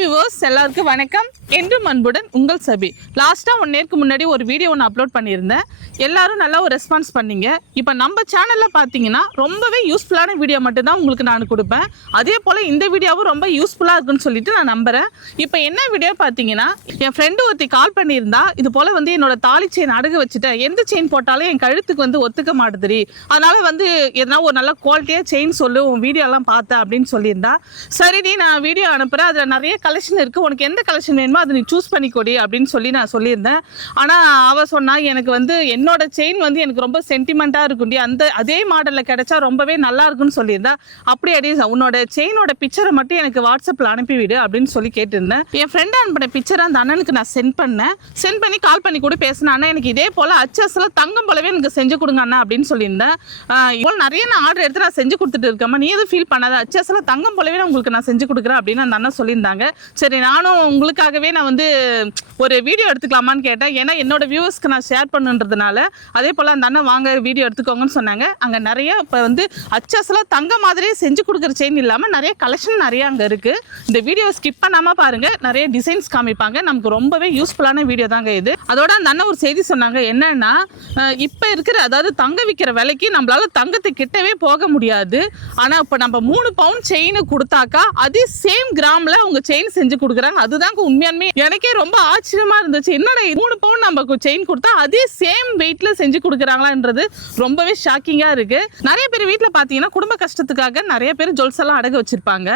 Viewers எல்லாருக்கும் வணக்கம். என்றும் அன்புடன் உங்கள் சபி. லாஸ்ட்டாக ஒன் நேருக்கு முன்னாடி ஒரு வீடியோ ஒன்று அப்லோட் பண்ணியிருந்தேன். எல்லாரும் நல்லா ஒரு ரெஸ்பான்ஸ் பண்ணீங்க. இப்போ நம்ம சேனலில் பார்த்தீங்கன்னா ரொம்பவே யூஸ்ஃபுல்லான வீடியோ மட்டும்தான் உங்களுக்கு நான் கொடுப்பேன். அதே போல் இந்த வீடியோவும் ரொம்ப யூஸ்ஃபுல்லாக இருக்குன்னு சொல்லிட்டு நான் நம்புகிறேன் இப்போ என்ன வீடியோ பார்த்தீங்கன்னா என் ஃப்ரெண்டு ஒருத்தி கால் பண்ணியிருந்தா இது போல் வந்து என்னோட தாலி செயின் அடகு வச்சுட்டேன். எந்த செயின் போட்டாலும் என் கழுத்துக்கு வந்து ஒத்துக்க மாட்டுதுரி அதனால் வந்து எதனா ஒரு நல்ல குவாலிட்டியாக செயின் சொல்லு உன் வீடியோலாம் பார்த்தேன் அப்படின்னு சொல்லியிருந்தா. சரிடி நான் வீடியோ அனுப்புகிறேன் அதில் நிறைய கலெக்ஷன் இருக்குது உனக்கு எந்த கலெக்ஷன் வேணுமோ அதை நீ சூஸ் பண்ணி கொடி அப்படின்னு சொல்லி நான் சொல்லியிருந்தேன். ஆனால் அவள் சொன்னால் எனக்கு வந்து என்னோட செயின் வந்து எனக்கு ரொம்ப சென்டிமெண்ட்டாக இருக்குண்டி அந்த அதே மாடலில் கிடைச்சா ரொம்பவே நல்லா இருக்குன்னு சொல்லியிருந்தா. அப்படி அடி உன்னோட செயினோட பிக்சரை மட்டும் எனக்கு வாட்ஸ்அப்பில் அனுப்பிவிடு அப்படின்னு சொல்லி கேட்டிருந்தேன். என் ஃப்ரெண்ட் அனுப்பின பிக்சரை அந்த அண்ணனுக்கு நான் சென்ட் பண்ணேன். சென்ட் பண்ணி கால் பண்ணி கூட பேசினேன் ஆனால் எனக்கு இதே போல் அச்சஸில் தங்கம் போலவே எனக்கு செஞ்சு கொடுங்க அண்ணா அப்படின்னு சொல்லியிருந்தேன். இவ்வளோ நிறைய நான் ஆர்டர் எடுத்து நான் செஞ்சு கொடுத்துட்டு இருக்கேம்மா. நீ எதுவும் ஃபீல் பண்ணாத. அச்சஸில் தங்கம் போலவே நான் உங்களுக்கு நான் செஞ்சு கொடுக்குறேன் அப்படின்னு அந்த அண்ணன் சொல்லியிருந்தாங்க. சரி நானும் உங்களுக்காகவே நான் வந்து ஒரு வீடியோ எடுத்துக்கலாமான்னு கேட்டேன். ஏன்னா என்னோட வியூவர்ஸ்க்கு நான் ஷேர் பண்ணுன்றதுனால அதே போல் அந்த அண்ணன் வாங்க வீடியோ எடுத்துக்கோங்கன்னு சொன்னாங்க. அங்கே நிறைய இப்போ வந்து அச்சஸ்லாம் தங்க மாதிரியே செஞ்சு கொடுக்குற செயின் இல்லாமல் நிறைய கலெக்ஷன் நிறைய அங்கே இருக்குது இந்த வீடியோ ஸ்கிப் பண்ணாமல் பாருங்கள் நிறைய டிசைன்ஸ் காமிப்பாங்க. நமக்கு ரொம்பவே யூஸ்ஃபுல்லான வீடியோ தாங்க இது. அதோட அந்த அண்ணன் ஒரு செய்தி சொன்னாங்க. என்னன்னா இப்போ இருக்கிற அதாவது தங்க விற்கிற விலைக்கு நம்மளால தங்கத்து கிட்டவே போக முடியாது. ஆனால் இப்போ நம்ம மூணு பவுன் செயின் கொடுத்தாக்கா அதே சேம் கிராமில் உங்கள் செயின் செஞ்சு கொடுக்குறாங்க. அதுதாங்க உண்மையாலுமே எனக்கே ரொம்ப ஆச்சரியமா இருந்துச்சு. என்னடா மூணு பவுன் நம்ம செயின் கொடுத்தா அதே சேம் வெயிட்ல செஞ்சு கொடுக்குறாங்களான்றது ரொம்பவே ஷாக்கிங்காக இருக்கு. நிறைய பேர் வீட்டில் பார்த்தீங்கன்னா குடும்ப கஷ்டத்துக்காக நிறைய பேர் ஜுவல்ஸ் எல்லாம் அடகு வச்சிருப்பாங்க.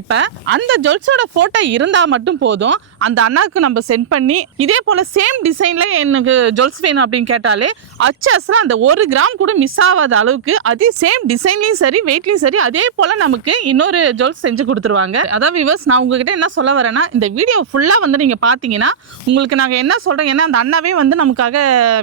இப்போ அந்த ஜுவல்ஸோட ஃபோட்டோ இருந்தால் மட்டும் போதும். அந்த அண்ணாக்கு நம்ம சென்ட் பண்ணி இதே போல் சேம் டிசைனில் எனக்கு ஜுவல்ஸ் வேணும் அப்படின்னு கேட்டாலே அச்சஸில் அந்த ஒரு கிராம் கூட மிஸ் ஆகாத அளவுக்கு அதே சேம் டிசைன்லையும் சரி வெயிட்லையும் சரி அதே போல் நமக்கு இன்னொரு ஜுவல்ஸ் செஞ்சு கொடுத்துருவாங்க. அதான் விவர்ஸ் நான் உங்ககிட்ட என்ன சொல்ல வரேன்னா இந்த வீடியோ ஃபுல்லாக வந்து நீங்கள் பார்த்தீங்கன்னா உங்களுக்கு நாங்கள் என்ன சொல்கிறோம் ஏன்னா அந்த அண்ணாவே வந்து நமக்காக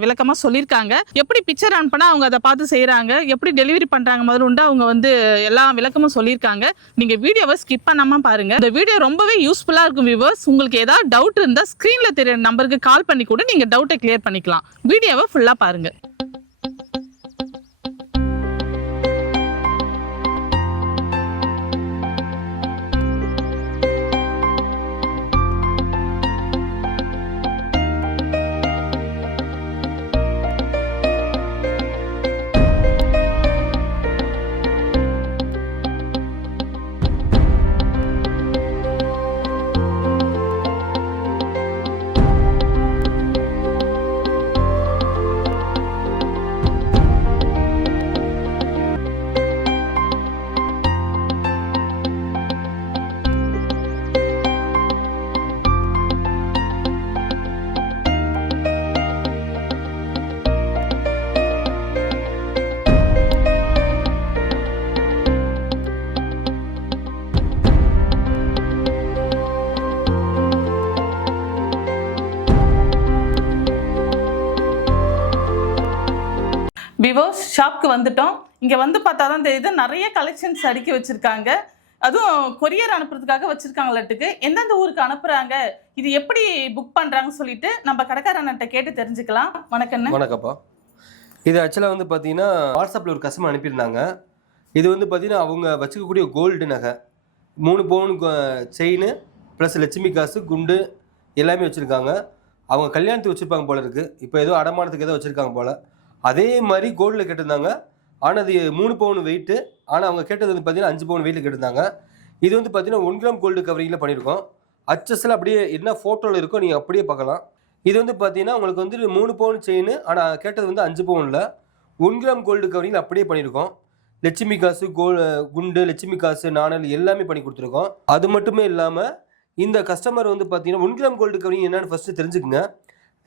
விளக்கமாக சொல்லியிருக்காங்க. எப்படி பிக்சர் அனுப்பினா அவங்க அதை பார்த்து செய்கிறாங்க எப்படி டெலிவரி பண்ணுறாங்க முதல்ல உண்டு அவங்க வந்து எல்லா விளக்கமும் சொல்லியிருக்காங்க. நீங்கள் வீடியோவை ஸ்கிப் பண்ணாமல் பாருங்கள் இந்த வீடியோ ரொம்பவே யூஸ்ஃபுல்லாக இருக்கும் வியூவர்ஸ் உங்களுக்கு ஏதாவது டவுட் இருந்தால் ஸ்க்ரீனில் தெரியுற நம்பருக்கு கால் பண்ணி கூட நீங்கள் டவுட்டை கிளியர் பண்ணிக்கலாம். வீடியோவை ஃபுல்லாக பாருங்கள் ஷாப்க்கு வந்துட்டோம். இங்கே வந்து பார்த்தா தான் தெரியுது நிறைய கலெக்ஷன்ஸ் அடுக்கி வச்சுருக்காங்க. அதுவும் கொரியர் அனுப்புறதுக்காக வச்சுருக்காங்களாட்டுக்கு. எந்தெந்த ஊருக்கு அனுப்புகிறாங்க இது எப்படி புக் பண்ணுறாங்கன்னு சொல்லிட்டு நம்ம கடைக்காரன்ட்ட கேட்டு தெரிஞ்சுக்கலாம். வணக்கம் வணக்கப்பா. இது ஆக்சுவலாக வந்து பார்த்தீங்கன்னா வாட்ஸ்அப்பில் ஒரு கஸ்டமர் அனுப்பியிருந்தாங்க. இது வந்து பார்த்தீங்கன்னா அவங்க வச்சுக்கக்கூடிய கோல்டு நகை. மூணு பவுன் செயின் ப்ளஸ் லட்சுமி காசு குண்டு எல்லாமே வச்சுருக்காங்க. அவங்க கல்யாணத்துக்கு வச்சுருப்பாங்க போல இருக்குது இப்போ ஏதோ அடமானத்துக்கு ஏதோ வச்சுருக்காங்க போல். அதே மாதிரி கோல்டில் கேட்டிருந்தாங்க. ஆனால் அது மூணு பவுன் வெயிட்டு ஆனால் அவங்க கேட்டது வந்து பார்த்தீங்கன்னா அஞ்சு பவுன் வெயிட்டில் கேட்டிருந்தாங்க. இது வந்து பார்த்தீங்கன்னா ஒன் கிராம் கோல்டு கவரிங்கில் பண்ணியிருக்கோம். அச்சஸில் அப்படியே என்ன ஃபோட்டோவில் இருக்கோ நீங்கள் அப்படியே பார்க்கலாம். இது வந்து பார்த்தீங்கன்னா உங்களுக்கு வந்து மூணு பவுன் செயின் ஆனால் கேட்டது வந்து அஞ்சு பவுனில் ஒன் கிராம் கோல்டு கவரிங் அப்படியே பண்ணியிருக்கோம். லட்சுமி காசு கோல் குண்டு லட்சுமி காசு நாணல் எல்லாமே பண்ணி கொடுத்துருக்கோம். அது மட்டுமே இல்லாமல் இந்த கஸ்டமர் வந்து பார்த்தீங்கன்னா ஒன் கிராம் கோல்டு கவரிங் என்னென்னு ஃபஸ்ட்டு தெரிஞ்சுக்குங்க.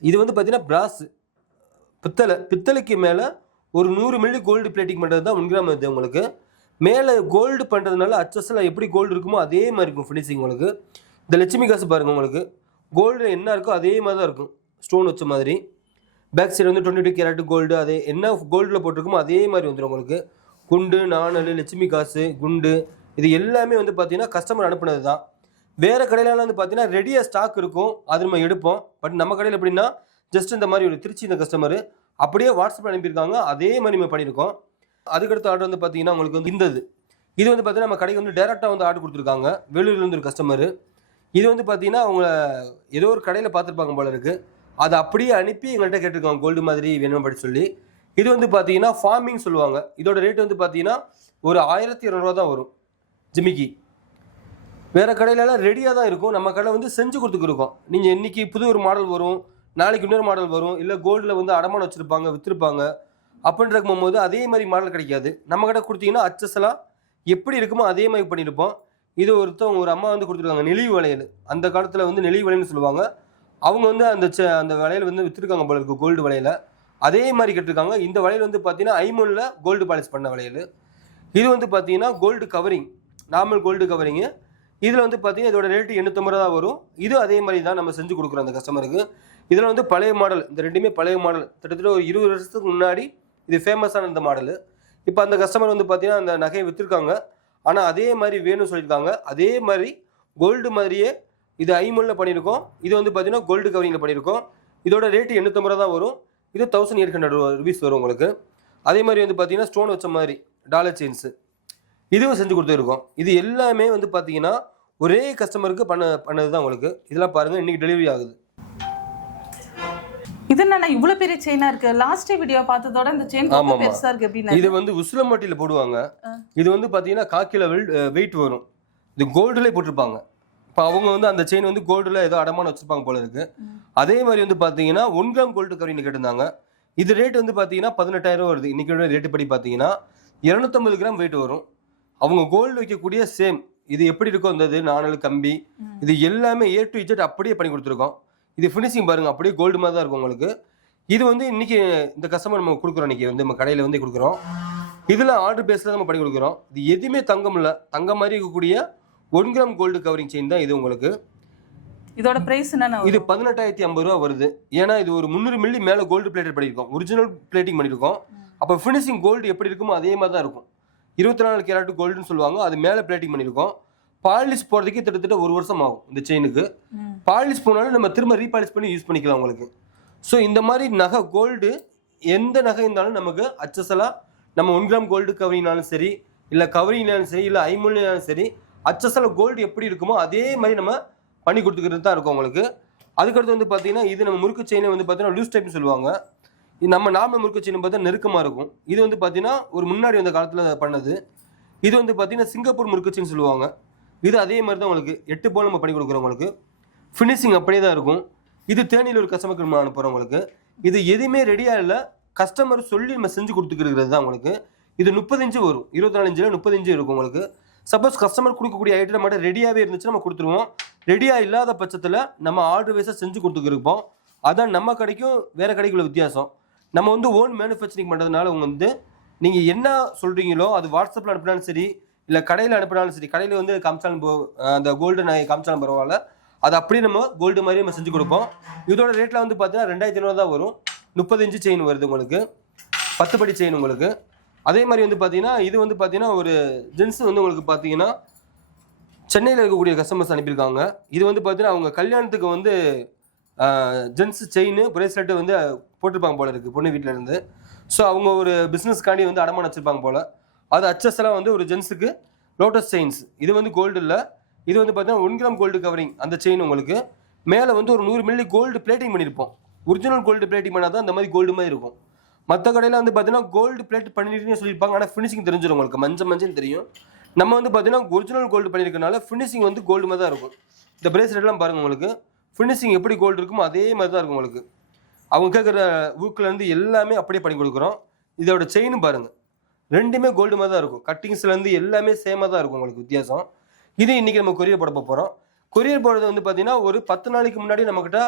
இது வந்து பார்த்தீங்கன்னா பிராஸ் பித்தளை பித்தளைக்கு மேலே ஒரு நூறு மில்லி கோல்டு பிளேட்டிங் பண்ணுறது தான் ஒன் கிராம் இது உங்களுக்கு. மேலே கோல்டு பண்ணுறதுனால அச்சஸில் எப்படி கோல்டு இருக்குமோ அதே மாதிரி இருக்கும் ஃபினிஷிங் உங்களுக்கு. இந்த லட்சுமி காசு பாருங்கள் உங்களுக்கு. கோல்டு என்ன இருக்கோ அதே மாதிரி தான் இருக்கும். ஸ்டோன் வச்ச மாதிரி. பேக் சைடு வந்து டுவெண்ட்டி டூ கேரட் கோல்டு அதே என்ன கோல்டில் போட்டிருக்குமோ அதே மாதிரி வந்துடும் உங்களுக்கு. குண்டு நாணல் லட்சுமி காசு குண்டு இது எல்லாமே வந்து பார்த்தீங்கன்னா கஸ்டமர் அனுப்புனது தான் வேறு கடையிலலாம் வந்து பார்த்தீங்கன்னா ரெடியாக ஸ்டாக் இருக்கும். அது நம்ம எடுப்போம். பட் நம்ம கடையில் எப்படின்னா ஜஸ்ட் இந்த மாதிரி ஒரு திருச்சி இந்த கஸ்டமர் அப்படியே வாட்ஸ்அப்பில் அனுப்பியிருக்காங்க. அதே மாதிரி நம்ம பண்ணியிருக்கோம். அதுக்கடுத்த ஆர்டர் வந்து பார்த்தீங்கன்னா உங்களுக்கு வந்து இந்த இது இது வந்து பார்த்தீங்கன்னா நம்ம கடைக்கு வந்து டேரெக்டாக வந்து ஆர்டர் கொடுத்துருக்காங்க. வெளியூர்லேருந்து ஒரு கஸ்டமர் இது வந்து பார்த்தீங்கன்னா அவங்க ஏதோ ஒரு கடையில் பார்த்துருப்பாங்க போல இருக்குது அதை அப்படியே அனுப்பி எங்கள்கிட்ட கேட்டிருக்காங்க. கோல்டு மாதிரி வேணும் அப்படி சொல்லி. இது வந்து பார்த்தீங்கன்னா ஃபார்மிங் சொல்லுவாங்க. இதோட ரேட் வந்து பார்த்தீங்கன்னா ஒரு ஆயிரத்தி இரநூறுவா தான் வரும். ஜிமிக்கி. வேறு கடையிலலாம் ரெடியாக தான் இருக்கும். நம்ம கடை வந்து செஞ்சு கொடுத்துக்கிருக்கோம். நீங்கள் இன்றைக்கி புது ஒரு மாடல் வரும். நாளைக்கு இன்னொரு மாடல் வரும். இல்லை கோல்டில் வந்து அடமானம் வச்சுருப்பாங்க விற்றுருப்பாங்க அப்படின்ற போது அதே மாதிரி மாடல் கிடைக்காது. நம்ம கிட்ட கொடுத்தீங்கன்னா அச்சஸ்லாம் எப்படி இருக்குமோ அதே மாதிரி பண்ணியிருப்போம் இது ஒருத்தவங்க ஒரு அம்மா வந்து கொடுத்துருக்காங்க நெளிவு வளையல். அந்த காலத்தில் வந்து நெளிவு வளையல்னு சொல்லுவாங்க. அவங்க வந்து அந்த ச அந்த வளையல் வந்து விற்றுருக்காங்க போல இருக்குது கோல்டு வளையல. அதே மாதிரி கேட்டிருக்காங்க. இந்த வளையல் வந்து பார்த்தீங்கன்னா ஐமோனில் கோல்டு பாலிஷ் பண்ண வளையல். இது வந்து பார்த்தீங்கன்னா gold covering normal gold covering இதில் வந்து பார்த்தீங்கன்னா இதோட ரேட்டு எண்ணூற்றம்பது தான் வரும். இது அதே மாதிரி தான் நம்ம செஞ்சு கொடுக்குறோம் அந்த கஸ்டமருக்கு இதில் வந்து பழைய மாடல் இந்த ரெண்டுமே பழைய மாடல். கிட்டத்தட்ட ஒரு இருபது வருஷத்துக்கு முன்னாடி இது ஃபேமஸான இந்த மாடலு. இப்போ அந்த கஸ்டமர் வந்து பார்த்தீங்கன்னா அந்த நகையை விற்றுருக்காங்க ஆனால் அதே மாதிரி வேணும்னு சொல்லியிருக்காங்க. அதே மாதிரி கோல்டு மாதிரியே இது ஐமூலில் பண்ணியிருக்கோம். இது வந்து பார்த்தீங்கன்னா கோல்டு கவரிங்கில் பண்ணியிருக்கோம். இதோட ரேட்டு எண்ணூற்றம்பது ரூபா தான் வரும். இது தௌசண்ட் எயிட் ஹண்ட்ரட் ருபீஸ் வரும் உங்களுக்கு. அதே மாதிரி வந்து பார்த்தீங்கன்னா ஸ்டோன் வச்ச மாதிரி டாலர் செயின்ஸு இதுவும் செஞ்சு கொடுத்துருக்கோம். இது எல்லாமே வந்து பார்த்தீங்கன்னா ஒரே கஸ்டமருக்கு பண்ண பண்ணது தான் உங்களுக்கு. இதெல்லாம் பாருங்கள் இன்றைக்கி டெலிவரி ஆகுது. இது என்ன இவ்வளவு பெரிய செயினா இருக்கு? லாஸ்ட் வீடியோ பார்த்ததோட இந்த செயின் ரொம்ப. பெருசா இருக்கு எப்படின்னா இது வந்து உசிலம்பட்டியில் போடுவாங்க. இது வந்து பார்த்தீங்கன்னா காக்கில வெயிட் வரும். இது கோல்டுலேயே போட்டிருப்பாங்க. இப்போ அவங்க வந்து அந்த செயின் வந்து கோல்டில் ஏதோ அடமானம் வச்சிருப்பாங்க போல இருக்கு. அதே மாதிரி வந்து பார்த்தீங்கன்னா ஒன் கிராம் கோல்டு கவரிங் கேட்டிருந்தாங்க இது ரேட் வந்து பார்த்தீங்கன்னா பதினெட்டாயிரம் வருது. இன்னைக்கு ரேட்டு படி பார்த்தீங்கன்னா இரநூத்தம்பது கிராம் வெயிட் வரும். அவங்க கோல்டு வைக்கக்கூடிய சேம் இது எப்படி இருக்கோ இந்த இது நாணல் கம்பி. இது எல்லாமே ஏ டு இஜெட் அப்படியே பண்ணி கொடுத்துருக்கோம். இது ஃபினிஷிங் பாருங்க அப்படியே கோல்டு மாதிரி தான் இருக்கும் உங்களுக்கு. இது வந்து இன்னைக்கு இந்த கஸ்டமர் நம்ம கொடுக்குறோம் இன்னைக்கு வந்து நம்ம கடையில் வந்து கொடுக்குறோம். இதில் ஆர்டர் பேஸில் நம்ம பண்ணி கொடுக்குறோம். இது எதுவுமே தங்கம் இல்லை. தங்கம் மாதிரி இருக்கக்கூடிய one gram gold covering chain தான் இது உங்களுக்கு. இதோட பிரைஸ் என்னென்ன இது பதினெட்டாயிரத்தி ஐம்பது ரூபா வருது. ஏன்னா இது ஒரு முந்நூறு மில்லி மேலே கோல்டு பிளேட்டட் பண்ணியிருக்கோம். ஒரிஜினல் பிளேட்டிங் பண்ணியிருக்கோம். அப்போ ஃபினிஷிங் கோல்டு எப்படி இருக்குமோ அதே மாதிரி தான் இருக்கும். இருபத்தி நாலு கேரட் கோல்டுன்னு சொல்லுவாங்க. அது மேலே பிளேட்டிங் பண்ணியிருக்கோம். பாலிஷ் போகிறதுக்கே கிட்டத்தட்ட ஒரு வருஷம் ஆகும் இந்த செயினுக்கு. பாலிஷ் போனாலும் நம்ம திரும்ப ரீபாலிஷ் பண்ணி யூஸ் பண்ணிக்கலாம் உங்களுக்கு. ஸோ இந்த மாதிரி நகை கோல்டு எந்த நகை இருந்தாலும் நமக்கு அச்சசலாக நம்ம ஒன் கிராம் கோல்டு கவரிங்னாலும் சரி இல்லை கவரிங்னாலும் சரி இல்லை ஐமூலினாலும் சரி அச்சசல கோல்டு எப்படி இருக்குமோ அதே மாதிரி நம்ம பண்ணி கொடுத்துக்கிறது தான் இருக்கும் உங்களுக்கு. அதுக்கடுத்து வந்து பார்த்தீங்கன்னா இது நம்ம முறுக்கு செயினை வந்து பார்த்தீங்கன்னா லூஸ் டைப்னு சொல்லுவாங்க. இது நம்ம நார்மல் முறுக்கு செயின் பார்த்தா நெருக்கமாக இருக்கும். இது வந்து பார்த்தீங்கன்னா ஒரு முன்னாடி வந்த காலத்தில் பண்ணது. இது வந்து பார்த்தீங்கன்னா சிங்கப்பூர் முறுக்கு செயின் சொல்லுவாங்க. இது அதே மாதிரி தான் உங்களுக்கு எட்டு போல் நம்ம பண்ணி கொடுக்குறோம் உங்களுக்கு ஃபினிஷிங் அப்படியே தான் இருக்கும். இது தேனியில் ஒரு கஸ்டமருக்கு நம்ம அனுப்புகிறோம் உங்களுக்கு இது எதுவுமே ரெடியாக இல்லை. கஸ்டமர் சொல்லி நம்ம செஞ்சு கொடுத்துக்கிறது தான் உங்களுக்கு. இது முப்பது இன்ச்சு வரும். இருபத்தி நாலு இன்ச்சில் முப்பது இன்ச்சு இருக்கும் உங்களுக்கு. சப்போஸ் கஸ்டமர் கொடுக்கக்கூடிய ஐட்டம் மட்டும் ரெடியாகவே இருந்துச்சுன்னா நம்ம கொடுத்துருவோம். ரெடியாக இல்லாத பட்சத்தில் நம்ம ஆர்டர் வைஸாக செஞ்சு கொடுத்துக்கிருப்போம். அதான் நம்ம கடைக்கும் வேறு கடைக்குள்ள வித்தியாசம். நம்ம வந்து ஓன் மேனுஃபேக்சரிங் பண்ணுறதுனால உங்கள் வந்து நீங்கள் என்ன சொல்கிறீங்களோ அது வாட்ஸ்அப்பில் அனுப்பினாலும் சரி இல்லை கடையில் அனுப்பினாலும் சரி. கடையில் வந்து காமிச்சாலும் போ அந்த கோல்டு நான் காமிச்சாலும் பரவாயில்ல அது அப்படியே நம்ம கோல்டு மாதிரி நம்ம செஞ்சு கொடுப்போம். இதோட ரேட்டில் வந்து பார்த்தீங்கன்னா ரெண்டாயிரத்தி ஐநூறு தான் வரும். முப்பது இன்ச்சு செயின் வருது உங்களுக்கு. பத்து படி செயின் உங்களுக்கு. அதே மாதிரி வந்து பார்த்தீங்கன்னா இது வந்து பார்த்தீங்கன்னா ஒரு ஜென்ஸ் வந்து உங்களுக்கு பார்த்தீங்கன்னா சென்னையில் இருக்கக்கூடிய கஸ்டமர்ஸ் அனுப்பியிருக்காங்க. இது வந்து பார்த்தீங்கன்னா அவங்க கல்யாணத்துக்கு வந்து ஜென்ஸ் செயின் பிரேஸ்லெட்டு வந்து போட்டிருப்பாங்க போல இருக்குது பொண்ணு வீட்டிலேருந்து ஸோ அவங்க ஒரு பிஸ்னஸ்க்காண்டி வந்து அடமானம் வச்சுருப்பாங்க போல். அது அச்சஸ்லாம் வந்து ஒரு ஜென்ஸுக்கு லோட்டஸ் செயின்ஸ் இது வந்து கோல்டு இல்லை. இது வந்து பார்த்தீங்கன்னா ஒன் கிராம் கோல்டு கவரிங் அந்த செயின் உங்களுக்கு. மேலே வந்து ஒரு நூறு மில்லி கோல்டு பிளேட்டிங் பண்ணியிருப்போம் ஒரிஜினல் கோல்டு பிளேட்டிங் பண்ணால் தான் அந்த மாதிரி கோல்டு மாதிரி இருக்கும். மற்ற கடையில் வந்து பார்த்தீங்கன்னா கோல்டு பிளேட் பண்ணிட்டுன்னு சொல்லியிருப்பாங்க. ஆனால் ஃபினிஷிங் தெரிஞ்சிடும் உங்களுக்கு. மஞ்சள் மஞ்சள் தெரியும். நம்ம வந்து பார்த்தீங்கன்னா ஒரிஜினல் கோல்டு பண்ணியிருக்கனால ஃபினிஷிங் வந்து கோல்டு மாதிரி தான் இருக்கும். இந்த பிரேஸ்லெட்லாம் பாருங்கள் உங்களுக்கு. ஃபினிஷிங் எப்படி கோல்டு இருக்குமோ அதே மாதிரி தான் இருக்கும் உங்களுக்கு. அவங்க கேட்குற ஊக்குலேருந்து எல்லாமே அப்படியே பண்ணி கொடுக்குறோம். இதோட செயினும் பாருங்கள் ரெண்டுமே கோல்டு மாதிரி தான் இருக்கும் கட்டிங்ஸ்லேருந்து எல்லாமே சேமாக தான் இருக்கும் உங்களுக்கு வித்தியாசம். இது இன்றைக்கி நம்ம கொரியர் போட போகிறோம் கொரியர் போடுறது வந்து பார்த்தீங்கன்னா ஒரு பத்து நாளைக்கு முன்னாடி நம்மக்கிட்ட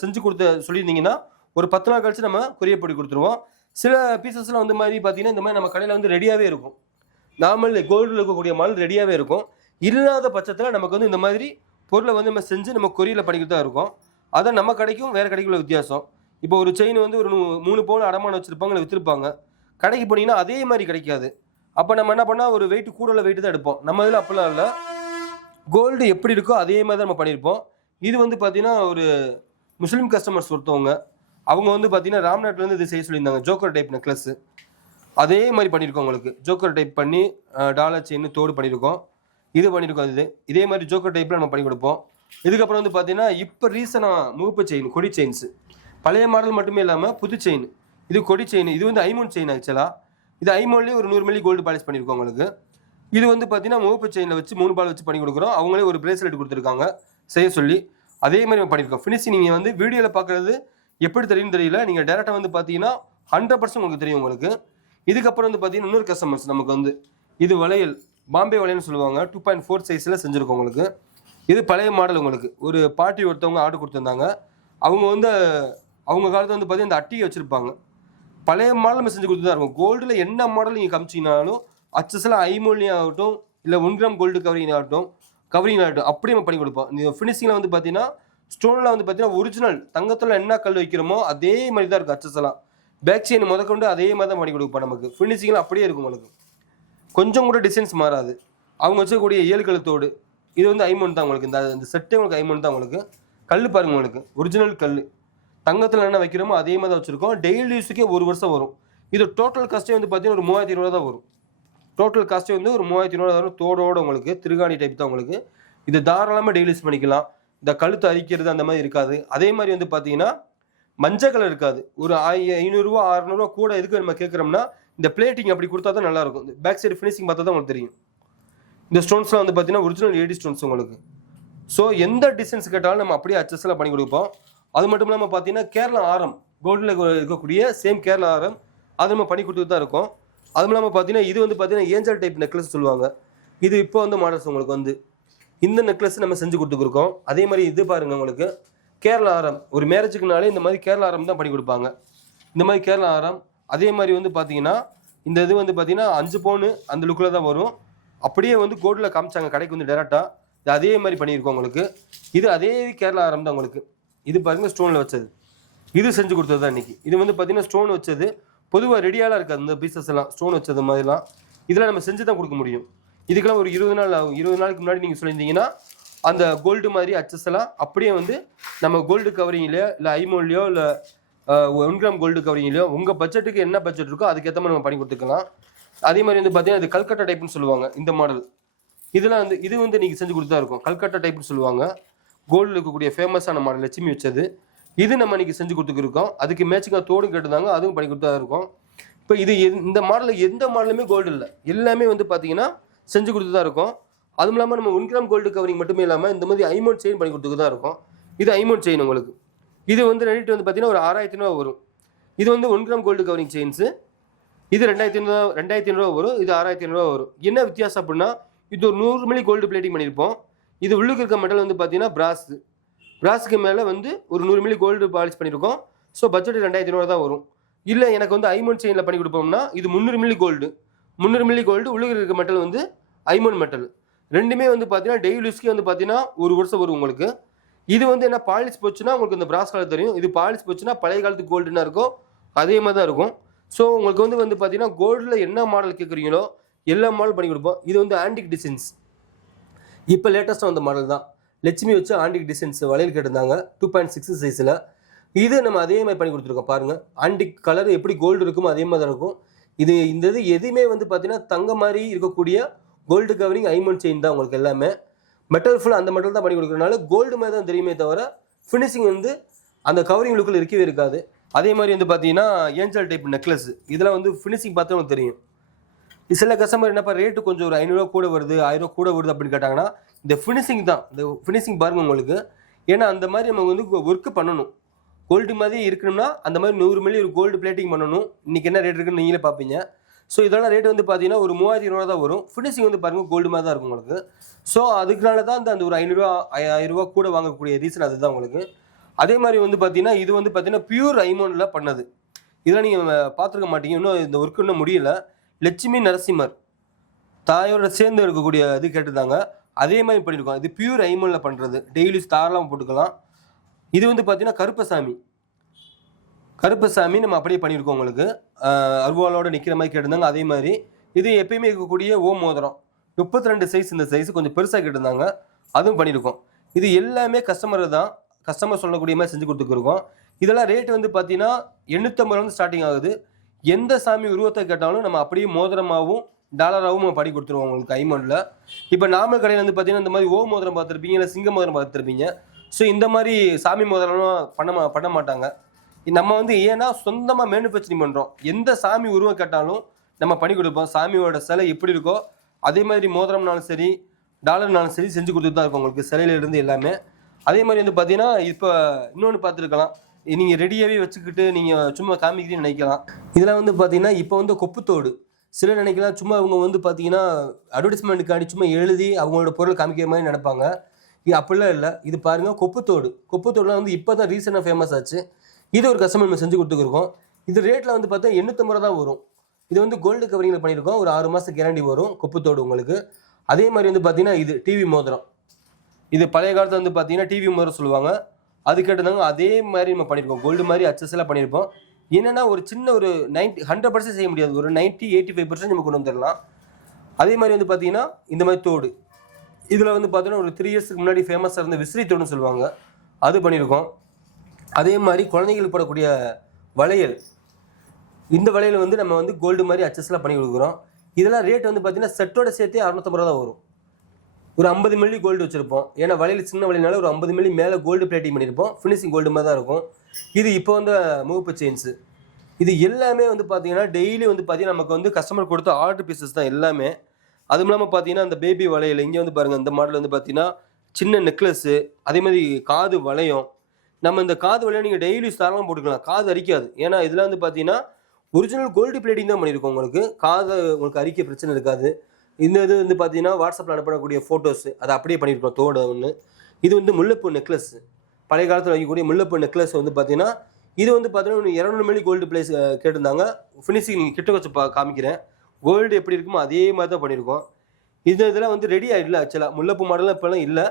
செஞ்சு கொடுத்த சொல்லியிருந்தீங்கன்னா ஒரு பத்து நாள் கழிச்சு நம்ம கொரியர் போட்டு கொடுத்துருவோம். சில பீசஸ்லாம் வந்து மாதிரி பார்த்தீங்கன்னா இந்த மாதிரி நம்ம கடையில் வந்து ரெடியாகவே இருக்கும். நார்மல் கோல்டில் இருக்கக்கூடிய மால் ரெடியாகவே இருக்கும். இல்லாத பட்சத்தில் நமக்கு வந்து இந்த மாதிரி பொருளை வந்து நம்ம செஞ்சு நம்ம கொரியரில் பண்ணிக்கிட்டு தான் இருக்கோம். அதான் நம்ம கடைக்கும் வேறு கடைக்குள்ள வித்தியாசம். இப்போ ஒரு செயின் வந்து ஒரு மூணு பவுன் அடமானம் வச்சுருப்பாங்க இல்லை விற்றுருப்பாங்க கடைக்கு போனீங்கன்னா அதே மாதிரி கிடைக்காது. அப்போ நம்ம என்ன பண்ணால் ஒரு வெயிட் கூட வெயிட்டு தான் எடுப்போம். நம்ம இதில் அப்படிலாம் இல்லை. கோல்டு எப்படி இருக்கோ அதே மாதிரி தான் நம்ம பண்ணியிருப்போம். இது வந்து பார்த்தீங்கன்னா ஒரு முஸ்லீம் கஸ்டமர்ஸ் ஒருத்தவங்க அவங்க வந்து பார்த்தீங்கன்னா ராம்நாட்லேருந்து இது செய்ய சொல்லியிருந்தாங்க. ஜோக்கர் டைப் நெக்லஸ்ஸு அதே மாதிரி பண்ணியிருக்கோம் உங்களுக்கு. ஜோக்கர் டைப் பண்ணி டாலர் செயின் தோடு பண்ணியிருக்கோம். இது பண்ணியிருக்கோம் இது. இதே மாதிரி ஜோக்கர் டைப்பில் நம்ம பண்ணி கொடுப்போம். இதுக்கப்புறம் வந்து பார்த்தீங்கன்னா இப்போ ரீசனாக முகப்பு செயின் கொடி செயின்ஸு பழைய மாடல் மட்டுமே இல்லாமல் புது செயின் இது கொடி செயின் இது வந்து ஐமோன் செயின் ஆக்சுவலாக இது ஐமோன்லேயே ஒரு நூறு மில்லி கோல்டு பாலிஷ் பண்ணியிருக்கோம் உங்களுக்கு. இது வந்து பார்த்தீங்கன்னா முகப்பு செயினில் வச்சு மூணு பால் வச்சு பண்ணி கொடுக்குறோம். அவங்களே ஒரு பிரேஸ்லெட் கொடுத்துருக்காங்க செய்ய சொல்லி. அதே மாதிரி பண்ணியிருக்கோம். ஃபினிஷிங் நீங்கள் வந்து வீடியோவில் பார்க்குறது எப்படி தெரியும் தெரியல. நீங்கள் டேரெக்டாக வந்து பார்த்தீங்கன்னா ஹண்ட்ரட் பர்சன்ட் உங்களுக்கு தெரியும் உங்களுக்கு. இதுக்கப்புறம் வந்து பார்த்தீங்கன்னா இன்னொரு கஸ்டமர்ஸ் நமக்கு வந்து இது வளையல் பாம்பே வளையல்னு சொல்லுவாங்க. டூ பாயிண்ட் ஃபோர் சைஸில் செஞ்சுருக்கோம் உங்களுக்கு. இது பழைய மாடல் உங்களுக்கு. ஒரு பாட்டி ஒருத்தவங்க ஆர்டர் கொடுத்துருந்தாங்க. அவங்க வந்து அவங்க காலத்தில் வந்து பார்த்தீங்கன்னா இந்த அட்டியை வச்சுருப்பாங்க. பழைய மாடல் நம்ம செஞ்சு கொடுத்து தான் இருக்கும் கோல்டில் என்ன மாடல் நீங்கள் காமிச்சிங்கனாலும் அச்சஸ்லாம் ஐமோல்னி ஆகட்டும் இல்லை ஒன் கிராம் கோல்டு கவரிங் ஆகட்டும் கவரிங் ஆகட்டும் அப்படியே நம்ம பண்ணி கொடுப்போம். இந்த ஃபினிஷிங்கில் வந்து பார்த்தீங்கன்னா ஸ்டோனில் வந்து பார்த்தீங்கன்னா ஒரிஜினல் தங்கத்தில் என்ன கல் வைக்கிறோமோ அதே மாதிரி தான் இருக்கும் அச்சஸ்லாம் பேக் செயின் முதற்கொண்டு அதே மாதிரி தான் பண்ணி கொடுப்போம் நமக்கு. ஃபினிஷிங்கில் அப்படியே இருக்கும் உங்களுக்கு. கொஞ்சம் கூட டிசைன்ஸ் மாறாது. அவங்க வச்சக்கூடிய ஏழு கழுத்தோடு இது வந்து ஐமௌண்ட் தான் உங்களுக்கு. இந்த இந்த செட்டே உங்களுக்கு ஐமௌண்ட் தான் உங்களுக்கு. கல் பாருங்க உங்களுக்கு. ஒரிஜினல் கல் தங்கத்தில் என்ன வைக்கிறோமோ அதே மாதிரி தான் வச்சுருக்கோம். டெய்லி யூஸுக்கே ஒரு வருஷம் வரும். இது டோட்டல் காஸ்ட்டே வந்து பார்த்தீங்கன்னா ஒரு மூவாயிரத்தி இருபது தான் வரும். டோட்டல் காஸ்ட்டே வந்து ஒரு மூவாயிரத்தி இருபது வரும். தோடோட உங்களுக்கு திருகாணி டைப் தான் உங்களுக்கு. இது தாராளமாக டெய்லி யூஸ் பண்ணிக்கலாம். இந்த கழுத்து அரிக்கிறது அந்த மாதிரி இருக்காது. அதே மாதிரி வந்து பார்த்தீங்கன்னா மஞ்சள் கலர் இருக்காது. ஒரு ஐ ஐநூறுரூவா அறநூறுவா கூட எதுக்கு நம்ம கேட்குறோம்னா இந்த பிளேட்டிங் அப்படி கொடுத்தா தான் நல்லாயிருக்கும் இந்த பேக் சைடு ஃபினிஷிங் பார்த்தா தான் உங்களுக்கு தெரியும். இந்த ஸ்டோன்ஸ்லாம் வந்து பார்த்தீங்கன்னா ஒரிஜினல் ஏடி ஸ்டோன்ஸ் உங்களுக்கு. ஸோ எந்த டிசைன்ஸ் கேட்டாலும் நம்ம அப்படியே அச்சஸ்லாம் பண்ணி கொடுப்போம். அது மட்டும் இல்லாமல் பார்த்தீங்கன்னா கேரளா ஆரம் கோல்டில் இருக்கக்கூடிய சேம் கேரளா ஆரம் அது நம்ம பண்ணி கொடுத்துட்டு தான் இருக்கோம். அதுவும் இல்லாமல் பார்த்தீங்கன்னா இது வந்து பார்த்தீங்கன்னா ஏஞ்சல் டைப் நெக்லஸ் சொல்லுவாங்க. இது இப்போ வந்து மாடல்ஸ் உங்களுக்கு வந்து இந்த நெக்லஸ் நம்ம செஞ்சு கொடுத்துருக்கோம் அதே மாதிரி இது பாருங்க உங்களுக்கு. கேரளா ஆரம் ஒரு மேரேஜுக்குனாலே இந்த மாதிரி கேரளா ஆரம் தான் பண்ணி கொடுப்பாங்க. இந்த மாதிரி கேரளா ஆரம் அதே மாதிரி வந்து பார்த்தீங்கன்னா இந்த இது வந்து பார்த்தீங்கன்னா அஞ்சு பவுனு அந்த லுக்கில் தான் வரும். அப்படியே வந்து கோல்டில் காமிச்சாங்க கடைக்கு வந்து டேரெக்டாக இது அதே மாதிரி பண்ணியிருக்கோம் உங்களுக்கு. இது அதே கேரளா ஆரம் தான் உங்களுக்கு. இது பாருங்க ஸ்டோனில் வச்சது. இது செஞ்சு கொடுத்தது தான் இன்னைக்கு. இது வந்து பார்த்தீங்கன்னா ஸ்டோன் வச்சது. பொதுவாக ரெடியாலாம் இருக்காது இந்த பீசஸ் எல்லாம். ஸ்டோன் வச்சது மாதிரிலாம். இதெல்லாம் நம்ம செஞ்சு தான் கொடுக்க முடியும். இதுக்கெல்லாம் ஒரு இருபது நாள் ஆகும். இருபது நாளுக்கு முன்னாடி நீங்கள் சொல்லியிருந்தீங்கன்னா அந்த கோல்டு மாதிரி அச்சஸ் எல்லாம் அப்படியே வந்து நம்ம கோல்டு கவரிங்லையோ இல்லை ஐமோன்லையோ இல்லை ஒன் கிராம் கோல்டு கவரிங்லையோ உங்கள் பட்ஜெட்டுக்கு என்ன பட்ஜெட் இருக்கோ அதுக்கேற்ற மாதிரி நம்ம பண்ணி கொடுத்துக்கலாம். அதே மாதிரி வந்து பார்த்தீங்கன்னா இது கல்கட்டா டைப்னு சொல்லுவாங்க இந்த மாடல் இதெல்லாம் வந்து இது வந்து நீங்கள் செஞ்சு கொடுத்தா இருக்கும். கல்கட்டா டைப்னு சொல்லுவாங்க. கோல்டில் இருக்கக்கூடிய ஃபேமஸான மாடல் லட்சுமி வச்சது. இது நம்ம இன்னைக்கு செஞ்சு கொடுத்துருக்கோம் அதுக்கு மேட்சிங்காக தோடும் கேட்டுருந்தாங்க அதுவும் பண்ணி கொடுத்தா இருக்கும். இப்போ இது இந்த மாடலில் எந்த மாடலுமே கோல்டு இல்லை. எல்லாமே வந்து பார்த்தீங்கன்னா செஞ்சு கொடுத்து தான் இருக்கும். அதுவும் இல்லாமல் நம்ம ஒன் கிராம் கோல்டு கவரிங் மட்டுமே இல்லாமல் இந்த மாதிரி ஐமோன் செயின் பண்ணி கொடுத்துட்டு தான் இருக்கும். இது ஐமோன் செயின் உங்களுக்கு. இது வந்து ரேட் வந்து பார்த்தீங்கன்னா ஒரு ஆறாயிரத்தி ரூபா வரும். இது வந்து one gram gold covering chains இது ரெண்டாயிரத்தி ஐநூறுவா ரெண்டாயிரத்தி ஐநூறுரூவா வரும். இது ஆறாயிரத்தி ஐநூறுரூவா வரும். என்ன வித்தியாசம் அப்படின்னா இது ஒரு நூறு மில்லி கோல்டு பிளேட்டிங் பண்ணியிருப்போம். இது உள்ளுக்கு இருக்க மெட்டல் வந்து பார்த்தீங்கன்னா பிராஸ் பிராஸுக்கு மேலே வந்து ஒரு நூறு மில்லி கோல்டு பாலிஷ் பண்ணியிருக்கோம் ஸோ பட்ஜெட் ரெண்டாயிரத்தி ஐநூறுவா தான் வரும். இல்லை எனக்கு வந்து ஐமோன் செயினில் பண்ணி கொடுப்போம்னா இது முந்நூறு மில்லி கோல்டு முந்நூறு மில்லி கோல்டு உள்ளுக்கு இருக்க மெட்டல் வந்து ஐமோன் மெட்டல் ரெண்டுமே வந்து பார்த்தீங்கன்னா டெய்லி யூஸ்க்கே வந்து பார்த்தீங்கன்னா ஒரு வருஷம் வரும் உங்களுக்கு. இது வந்து என்ன பாலிஷ் போச்சுன்னா உங்களுக்கு இந்த பிராஸ் காலத்து தெரியும். இது பாலிஷ் போச்சுன்னா பழைய காலத்து கோல்டுனா இருக்கும். அதே மாதிரி தான் இருக்கும். ஸோ உங்களுக்கு வந்து வந்து பார்த்தீங்கன்னா கோல்டில் என்ன மாடல் கேட்குறீங்களோ எல்லா மாடல் பண்ணி கொடுப்போம். இது வந்து ஆன்டிக் டிசைன்ஸ் இப்போ லேட்டஸ்ட்டாக வந்த மாடல் தான். லட்சுமி வச்சு ஆண்டிக் டிசைன்ஸ் வளையல் கேட்டிருந்தாங்க. டூ பாயிண்ட் சிக்ஸ் சைஸில் இது நம்ம அதே மாதிரி பண்ணி கொடுத்துருக்கோம். பாருங்கள் ஆண்டிக் கலர் எப்படி கோல்டு இருக்குமோ அதே மாதிரி தான் இருக்கும். இது இந்த இது எதுவுமே வந்து பார்த்தீங்கன்னா தங்க மாதிரி இருக்கக்கூடிய கோல்டு கவரிங் ஐமோன் செயின் தான் உங்களுக்கு எல்லாமே. மெட்டல் ஃபுல் அந்த மெட்டல் தான் பண்ணி கொடுக்குறதுனால கோல்டு மாதிரி தான் தெரியுமே தவிர ஃபினிஷிங் வந்து அந்த கவரிங் லுக்கில் இருக்கவே இருக்காது. அதே மாதிரி வந்து பார்த்தீங்கன்னா ஏஞ்சல் டைப் நெக்லஸ் இதெல்லாம் வந்து ஃபினிஷிங் பார்த்தா உங்களுக்கு தெரியும். சில கஸ்டமர் என்னப்பா ரேட்டு கொஞ்சம் ஒரு ஐநூறுரூவா கூட வருது ஆயிரம் கூட வருது அப்படின்னு கேட்டாங்கன்னா இந்த ஃபினிஷிங் தான். இந்த ஃபினிஷிங் பாருங்க உங்களுக்கு. ஏன்னா அந்த மாதிரி நம்ம வந்து ஒர்க்கு பண்ணணும். கோல்டு மாதிரி இருக்கணும்னா அந்த மாதிரி நூறு மில்லி ஒரு கோல்டு பிளேட்டிங் பண்ணணும். இன்னைக்கு என்ன ரேட் இருக்குன்னு நீங்களே பார்ப்பீங்க. ஸோ இதெல்லாம் ரேட் வந்து பார்த்தீங்கன்னா ஒரு மூவாயிரத்தி இருநூறுவா தான் வரும். ஃபினிஷிங் வந்து பாருங்கள் கோல்டு மாதிரி தான் இருக்கும் உங்களுக்கு. ஸோ அதுக்குனால தான் அந்த அந்த ஒரு ஐநூறுரூவா ஆயிரம் ரூபா கூட வாங்கக்கூடிய ரீசன் அதுதான் உங்களுக்கு. அதே மாதிரி வந்து பார்த்தீங்கன்னா இது வந்து பார்த்தீங்கன்னா பியூர் ஐமோனில் பண்ணது. இதெல்லாம் நீங்கள் பார்த்துருக்க மாட்டீங்க. இன்னும் இந்த ஒர்க் இன்னும் முடியல. லட்சுமி நரசிம்மர். தாயோட சேர்ந்து இருக்கக்கூடிய இது கேட்டிருந்தாங்க. அதே மாதிரி பண்ணியிருக்கோம் இது பியூர் ஐமோனில் பண்ணுறது டெய்லி தாராளமாக போட்டுக்கலாம். இது வந்து பார்த்தீங்கன்னா கருப்பசாமி. கருப்பசாமி நம்ம அப்படியே பண்ணியிருக்கோம் உங்களுக்கு. அருவாலோட நிற்கிற மாதிரி கேட்டிருந்தாங்க. அதே மாதிரி இது எப்பயுமே இருக்கக்கூடிய ஓ மோதிரம். முப்பத்தி ரெண்டு சைஸ் இந்த சைஸ் கொஞ்சம் பெருசாக கேட்டிருந்தாங்க. அதுவும் பண்ணியிருக்கோம் இது எல்லாமே கஸ்டமர் தான். கஸ்டமர் சொல்லக்கூடிய மாதிரி செஞ்சு கொடுத்துருக்கோம் இதெல்லாம் ரேட் வந்து பார்த்தீங்கன்னா எண்ணூற்றம்பது வந்து ஸ்டார்டிங் ஆகுது. எந்த சாமி உருவத்தை கேட்டாலும் நம்ம அப்படியே மோதிரமாகவும் டாலராகவும் நம்ம பண்ணி கொடுத்துருவோம் உங்களுக்கு ஐமோனில் இப்போ நார்மல் கடையில் வந்து பார்த்தீங்கன்னா இந்த மாதிரி ஓ மோதிரம் பார்த்துருப்பீங்க இல்லை சிங்க மோதிரம் பார்த்துருப்பீங்க. ஸோ இந்த மாதிரி சாமி மோதிரம்லாம் பண்ண மா- பண்ண மாட்டாங்க. நம்ம வந்து ஏன்னா சொந்தமாக மேனுஃபேக்சரிங் பண்ணுறோம் எந்த சாமி உருவம் கேட்டாலும் நம்ம பண்ணி கொடுப்போம். சாமியோட சிலை எப்படி இருக்கோ அதே மாதிரி மோதிரம்னாலும் சரி டாலர்னாலும் சரி செஞ்சு கொடுத்துட்டு தான் இருக்கும் உங்களுக்கு சிலையிலேருந்து எல்லாமே. அதே மாதிரி வந்து பார்த்தீங்கன்னா இப்போ இன்னொன்று பார்த்துருக்கலாம். நீங்கள் ரெடியாகவே வச்சுக்கிட்டு நீங்கள் சும்மா காமிக்கிறீன்னு நினைக்கலாம். இதெல்லாம் வந்து பார்த்தீங்கன்னா இப்போ வந்து கொப்புத்தோடு. சிலர் நினைக்கலாம் சும்மா அவங்க வந்து பார்த்தீங்கன்னா அட்வர்டைஸ்மெண்ட்டுக்காண்டி சும்மா எழுதி அவங்களோட பொருள் காமிக்கிற மாதிரி நினைப்பாங்க. இது அப்படிலாம் இல்லை. இது பாருங்க கொப்புத்தோடு. கொப்புத்தோடுலாம் வந்து இப்போ தான் ரீசெண்டாக ஃபேமஸ் ஆச்சு. இது ஒரு கஸ்டமர் நம்ம செஞ்சு கொடுத்துருக்கோம் இது ரேட்டில் வந்து பார்த்தா எண்ணூற்றம்பது ரூபா தான் வரும். இது வந்து கோல்டு கவரிங்கில் பண்ணியிருக்கோம் ஒரு ஆறு மாதம் கேரண்டி வரும் கொப்புத்தோடு உங்களுக்கு. அதே மாதிரி வந்து பார்த்தீங்கன்னா இது டிவி மோதிரம். இது பழைய காலத்தில் வந்து பார்த்தீங்கன்னா டிவி மோதிரம் சொல்லுவாங்க. அது கேட்டிருந்தாங்க அதே மாதிரி நம்ம பண்ணியிருக்கோம் கோல்டு மாதிரி அச்சஸ் எல்லாம் பண்ணியிருப்போம் என்னன்னா ஒரு சின்ன ஒரு நைன்டி ஹண்ட்ரட் பர்சன்ட் செய்ய முடியாது. ஒரு நைன்ட்டி எயிட்டி ஃபைவ் பர்சன்ட் நம்ம கொண்டு வந்துடலாம். அதே மாதிரி வந்து பார்த்தீங்கன்னா இந்த மாதிரி தோடு. இதில் வந்து பார்த்தீங்கன்னா ஒரு த்ரீ இயர்ஸ்க்கு முன்னாடி ஃபேமஸாக இருந்த விசிறி தோடுன்னு சொல்லுவாங்க. அது பண்ணியிருக்கோம் அதே மாதிரி குழந்தைகள் போடக்கூடிய வளையல். இந்த வளையல் வந்து நம்ம வந்து கோல்டு மாதிரி அச்சஸ்லாம் பண்ணி கொடுக்குறோம். இதெல்லாம் ரேட் வந்து பார்த்தீங்கன்னா செட்டோட சேர்த்தே அறுநூத்தம்பது ரூபா தான் வரும். ஒரு ஐம்பது மில்லி கோல்டு வச்சிருப்போம். ஏன்னா வலையில் சின்ன வளையனால ஒரு ஐம்பது மில்லி மேலே கோல்டு பிளேட்டிங் பண்ணியிருப்போம் ஃபினிஷிங் கோல்டு மாதிரி தான் இருக்கும். இது இப்போ வந்து முகப்பு செயின்ஸு இது எல்லாமே வந்து பார்த்தீங்கன்னா டெய்லி வந்து பார்த்தீங்கன்னா நமக்கு வந்து கஸ்டமர் கொடுத்த ஆர்டர் பீசஸ் தான் எல்லாமே. அதுவும் இல்லாமல் பார்த்தீங்கன்னா அந்த பேபி வளையல் இங்கே வந்து பாருங்கள் இந்த மாடல் வந்து பார்த்தீங்கன்னா சின்ன நெக்லஸ்ஸு அதே மாதிரி காது வளையம். நம்ம இந்த காது வளையம் நீங்கள் டெய்லி தாராளமாக போட்டுக்கலாம். காது அரிக்காது. ஏன்னா இதில் வந்து பார்த்தீங்கன்னா ஒரிஜினல் கோல்டு பிளேட்டிங் தான் பண்ணியிருக்கோம் உங்களுக்கு. காது உங்களுக்கு அரிக்க பிரச்சனை இருக்காது. இந்த இது வந்து பார்த்தீங்கன்னா வாட்ஸ்அப்பில் அனுப்பக்கூடிய ஃபோட்டோஸ் அதை அப்படியே பண்ணியிருக்கோம் தோட ஒன்று இது வந்து முல்லைப்பூ நெக்லஸ் பழைய காலத்தில் வைக்கக்கூடிய முல்லைப்பூ நெக்லஸ் வந்து பார்த்தீங்கன்னா இது வந்து பார்த்தீங்கன்னா இரநூறு மில்லி கோல்டு பிளேஸ் கேட்டிருந்தாங்க. ஃபினிஷிங் நீங்கள் கிட்ட வச்சு பா காமிக்கிறேன். கோல்டு எப்படி இருக்குமோ அதே மாதிரி தான் பண்ணியிருக்கோம். இது இதெல்லாம் வந்து ரெடி ஆகிடல ஆக்சுவலாக முல்லைப்பூ மாடலாம் இப்போலாம் இல்லை.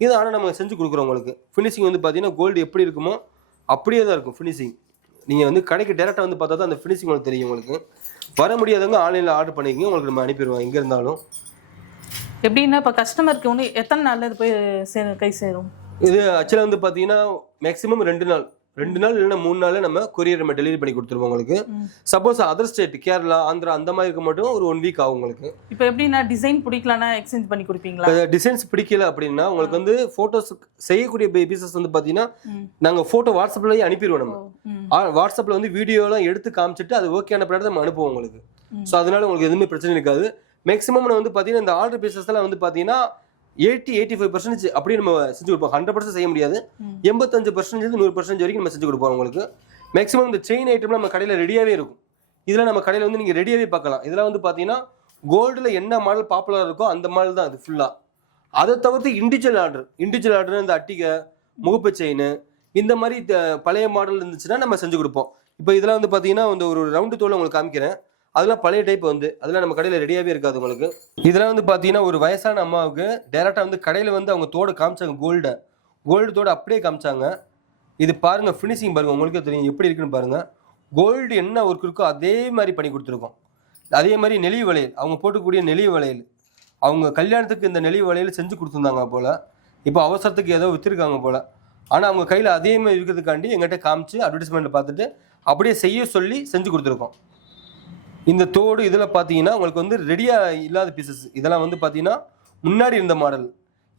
இது ஆனால் நம்ம செஞ்சு கொடுக்குறோம் உங்களுக்கு. ஃபினிஷிங் வந்து பார்த்தீங்கன்னா கோல்டு எப்படி இருக்குமோ அப்படியே தான் இருக்கும் ஃபினிஷிங் நீங்கள் வந்து கடைக்கு டேரெக்டாக வந்து பார்த்தா தான் அந்த ஃபினிஷிங் உங்களுக்கு தெரியும் உங்களுக்கு. வர முடியாதவங்க ஆன்லைனில் ஆர்டர் பண்ணிக்கங்க உங்களுக்கு நம்ம அனுப்பிடுவோம். எங்கே இருந்தாலும். எப்படின்னா இப்போ கஸ்டமருக்கு ஒன்று எத்தனை நாள்ல இது போய் சேரும் கை சேரும்? இது ஆக்சுவலாக வந்து பார்த்தீங்கன்னா மேக்ஸிமம் ரெண்டு நாள். ரெண்டு நாள் இல்லைன்னா மூணு நாளில் நம்ம கொரியர் நம்ம டெலிவரி பண்ணி கொடுத்துருவோம் உங்களுக்கு. Suppose other state Kerala Andhra அந்த மாதிரி இருக்க மட்டும் ஒரு ஒன் வீக் ஆகும் உங்களுக்கு. இப்போ எப்படின்னா டிசைன் பிடிக்கலன்னா எக்ஸ்சேஞ்ச் பண்ணி கொடுப்பீங்களா? டிசைன்ஸ் பிடிக்கல அப்படின்னா உங்களுக்கு வந்து ஃபோட்டோஸ் செய்யக்கூடிய பீசஸ் வந்து பார்த்தீங்கன்னா. நாங்கள் ஃபோட்டோ வாட்ஸ்அப்லேயே அனுப்பிடுவோம் நம்ம. வாட்ஸ்அப்ல வந்து வீடியோலாம் எடுத்து காமிச்சிட்டு அது ஓகேயான பின்னாடி நம்ம அனுப்புவோம் உங்களுக்கு. ஸோ அதனால உங்களுக்கு எதுவுமே பிரச்சனை இருக்காது. மேக்ஸிமம் வந்து பார்த்தீங்கன்னா இந்த ஆர்டர் பீசஸ்லாம் வந்து பார்த்தீங்கன்னா எயிட்டி எயிட்டி ஃபைவ் பர்சன்டேஜ் அப்படி நம்ம செஞ்சு கொடுப்போம். ஹண்ட்ரட் பர்சன்ட் செய்ய முடியாது. எண்பத்தஞ்சு பர்சன்டேஜ் நூறு பர்சன்டேஜ் வரைக்கும் நம்ம செஞ்சு கொடுப்போம் உங்களுக்கு. மேக்ஸிமம் இந்த செயின் ஐட்டம்லாம் நம்ம கடையில் ரெடியாகவே இருக்கும். இதெல்லாம் நம்ம கடையில் வந்து நீங்கள் ரெடியாகவே பார்க்கலாம். இதெல்லாம் வந்து பார்த்தீங்கன்னா கோல்டில் என்ன மாடல் பாப்புலர் இருக்கோ அந்த மாடல் தான் அது ஃபுல்லாக அதை தவிர்த்து இண்டிவிஜுவல் ஆர்டர் இண்டிவிஜுவல் ஆர்டர் இந்த அட்டிகை முகப்பு செயின் இந்த மாதிரி த- பழைய மாடல் இருந்துச்சுன்னா நம்ம செஞ்சு கொடுப்போம். இப்போ இதெல்லாம் வந்து பார்த்தீங்கன்னா இந்த ஒரு ரவுண்டு தோலை உங்களுக்கு காமிக்கிறேன். அதெல்லாம் பழைய டைப் வந்து. அதெல்லாம் நம்ம கடையில் ரெடியாகவே இருக்காது உங்களுக்கு. இதெல்லாம் வந்து பார்த்தீங்கன்னா ஒரு வயசான அம்மாவுக்கு டேரெக்டாக வந்து கடையில் வந்து அவங்க தோடு காமிச்சாங்க கோல்டை கோல்டு தோடு அப்படியே காமிச்சாங்க. இது பாருங்க ஃபினிஷிங் பாருங்கள் உங்களுக்கே தெரியும் எப்படி இருக்குன்னு பாருங்கள் கோல்டு என்ன ஒர்க் இருக்கோ அதே மாதிரி பண்ணி கொடுத்துருக்கோம். அதே மாதிரி நெளிவு வளையல். அவங்க போட்டுக்கூடிய நெளிவு வளையல். அவங்க கல்யாணத்துக்கு இந்த நெளிவு வளையல் செஞ்சு கொடுத்துருந்தாங்க போல். இப்போ அவசரத்துக்கு ஏதோ விற்றுருக்காங்க போல். ஆனால் அவங்க கையில் அதே மாதிரி இருக்கிறதுக்காண்டி எங்கிட்ட காமிச்சு அட்வர்டைஸ்மெண்ட்டில் பார்த்துட்டு அப்படியே செய்ய சொல்லி செஞ்சு கொடுத்துருக்கோம். இந்த தோடு இதில் பார்த்தீங்கன்னா உங்களுக்கு வந்து ரெடியாக இல்லாத பீசஸ் இதெல்லாம் வந்து பார்த்தீங்கன்னா முன்னாடி இருந்த மாடல்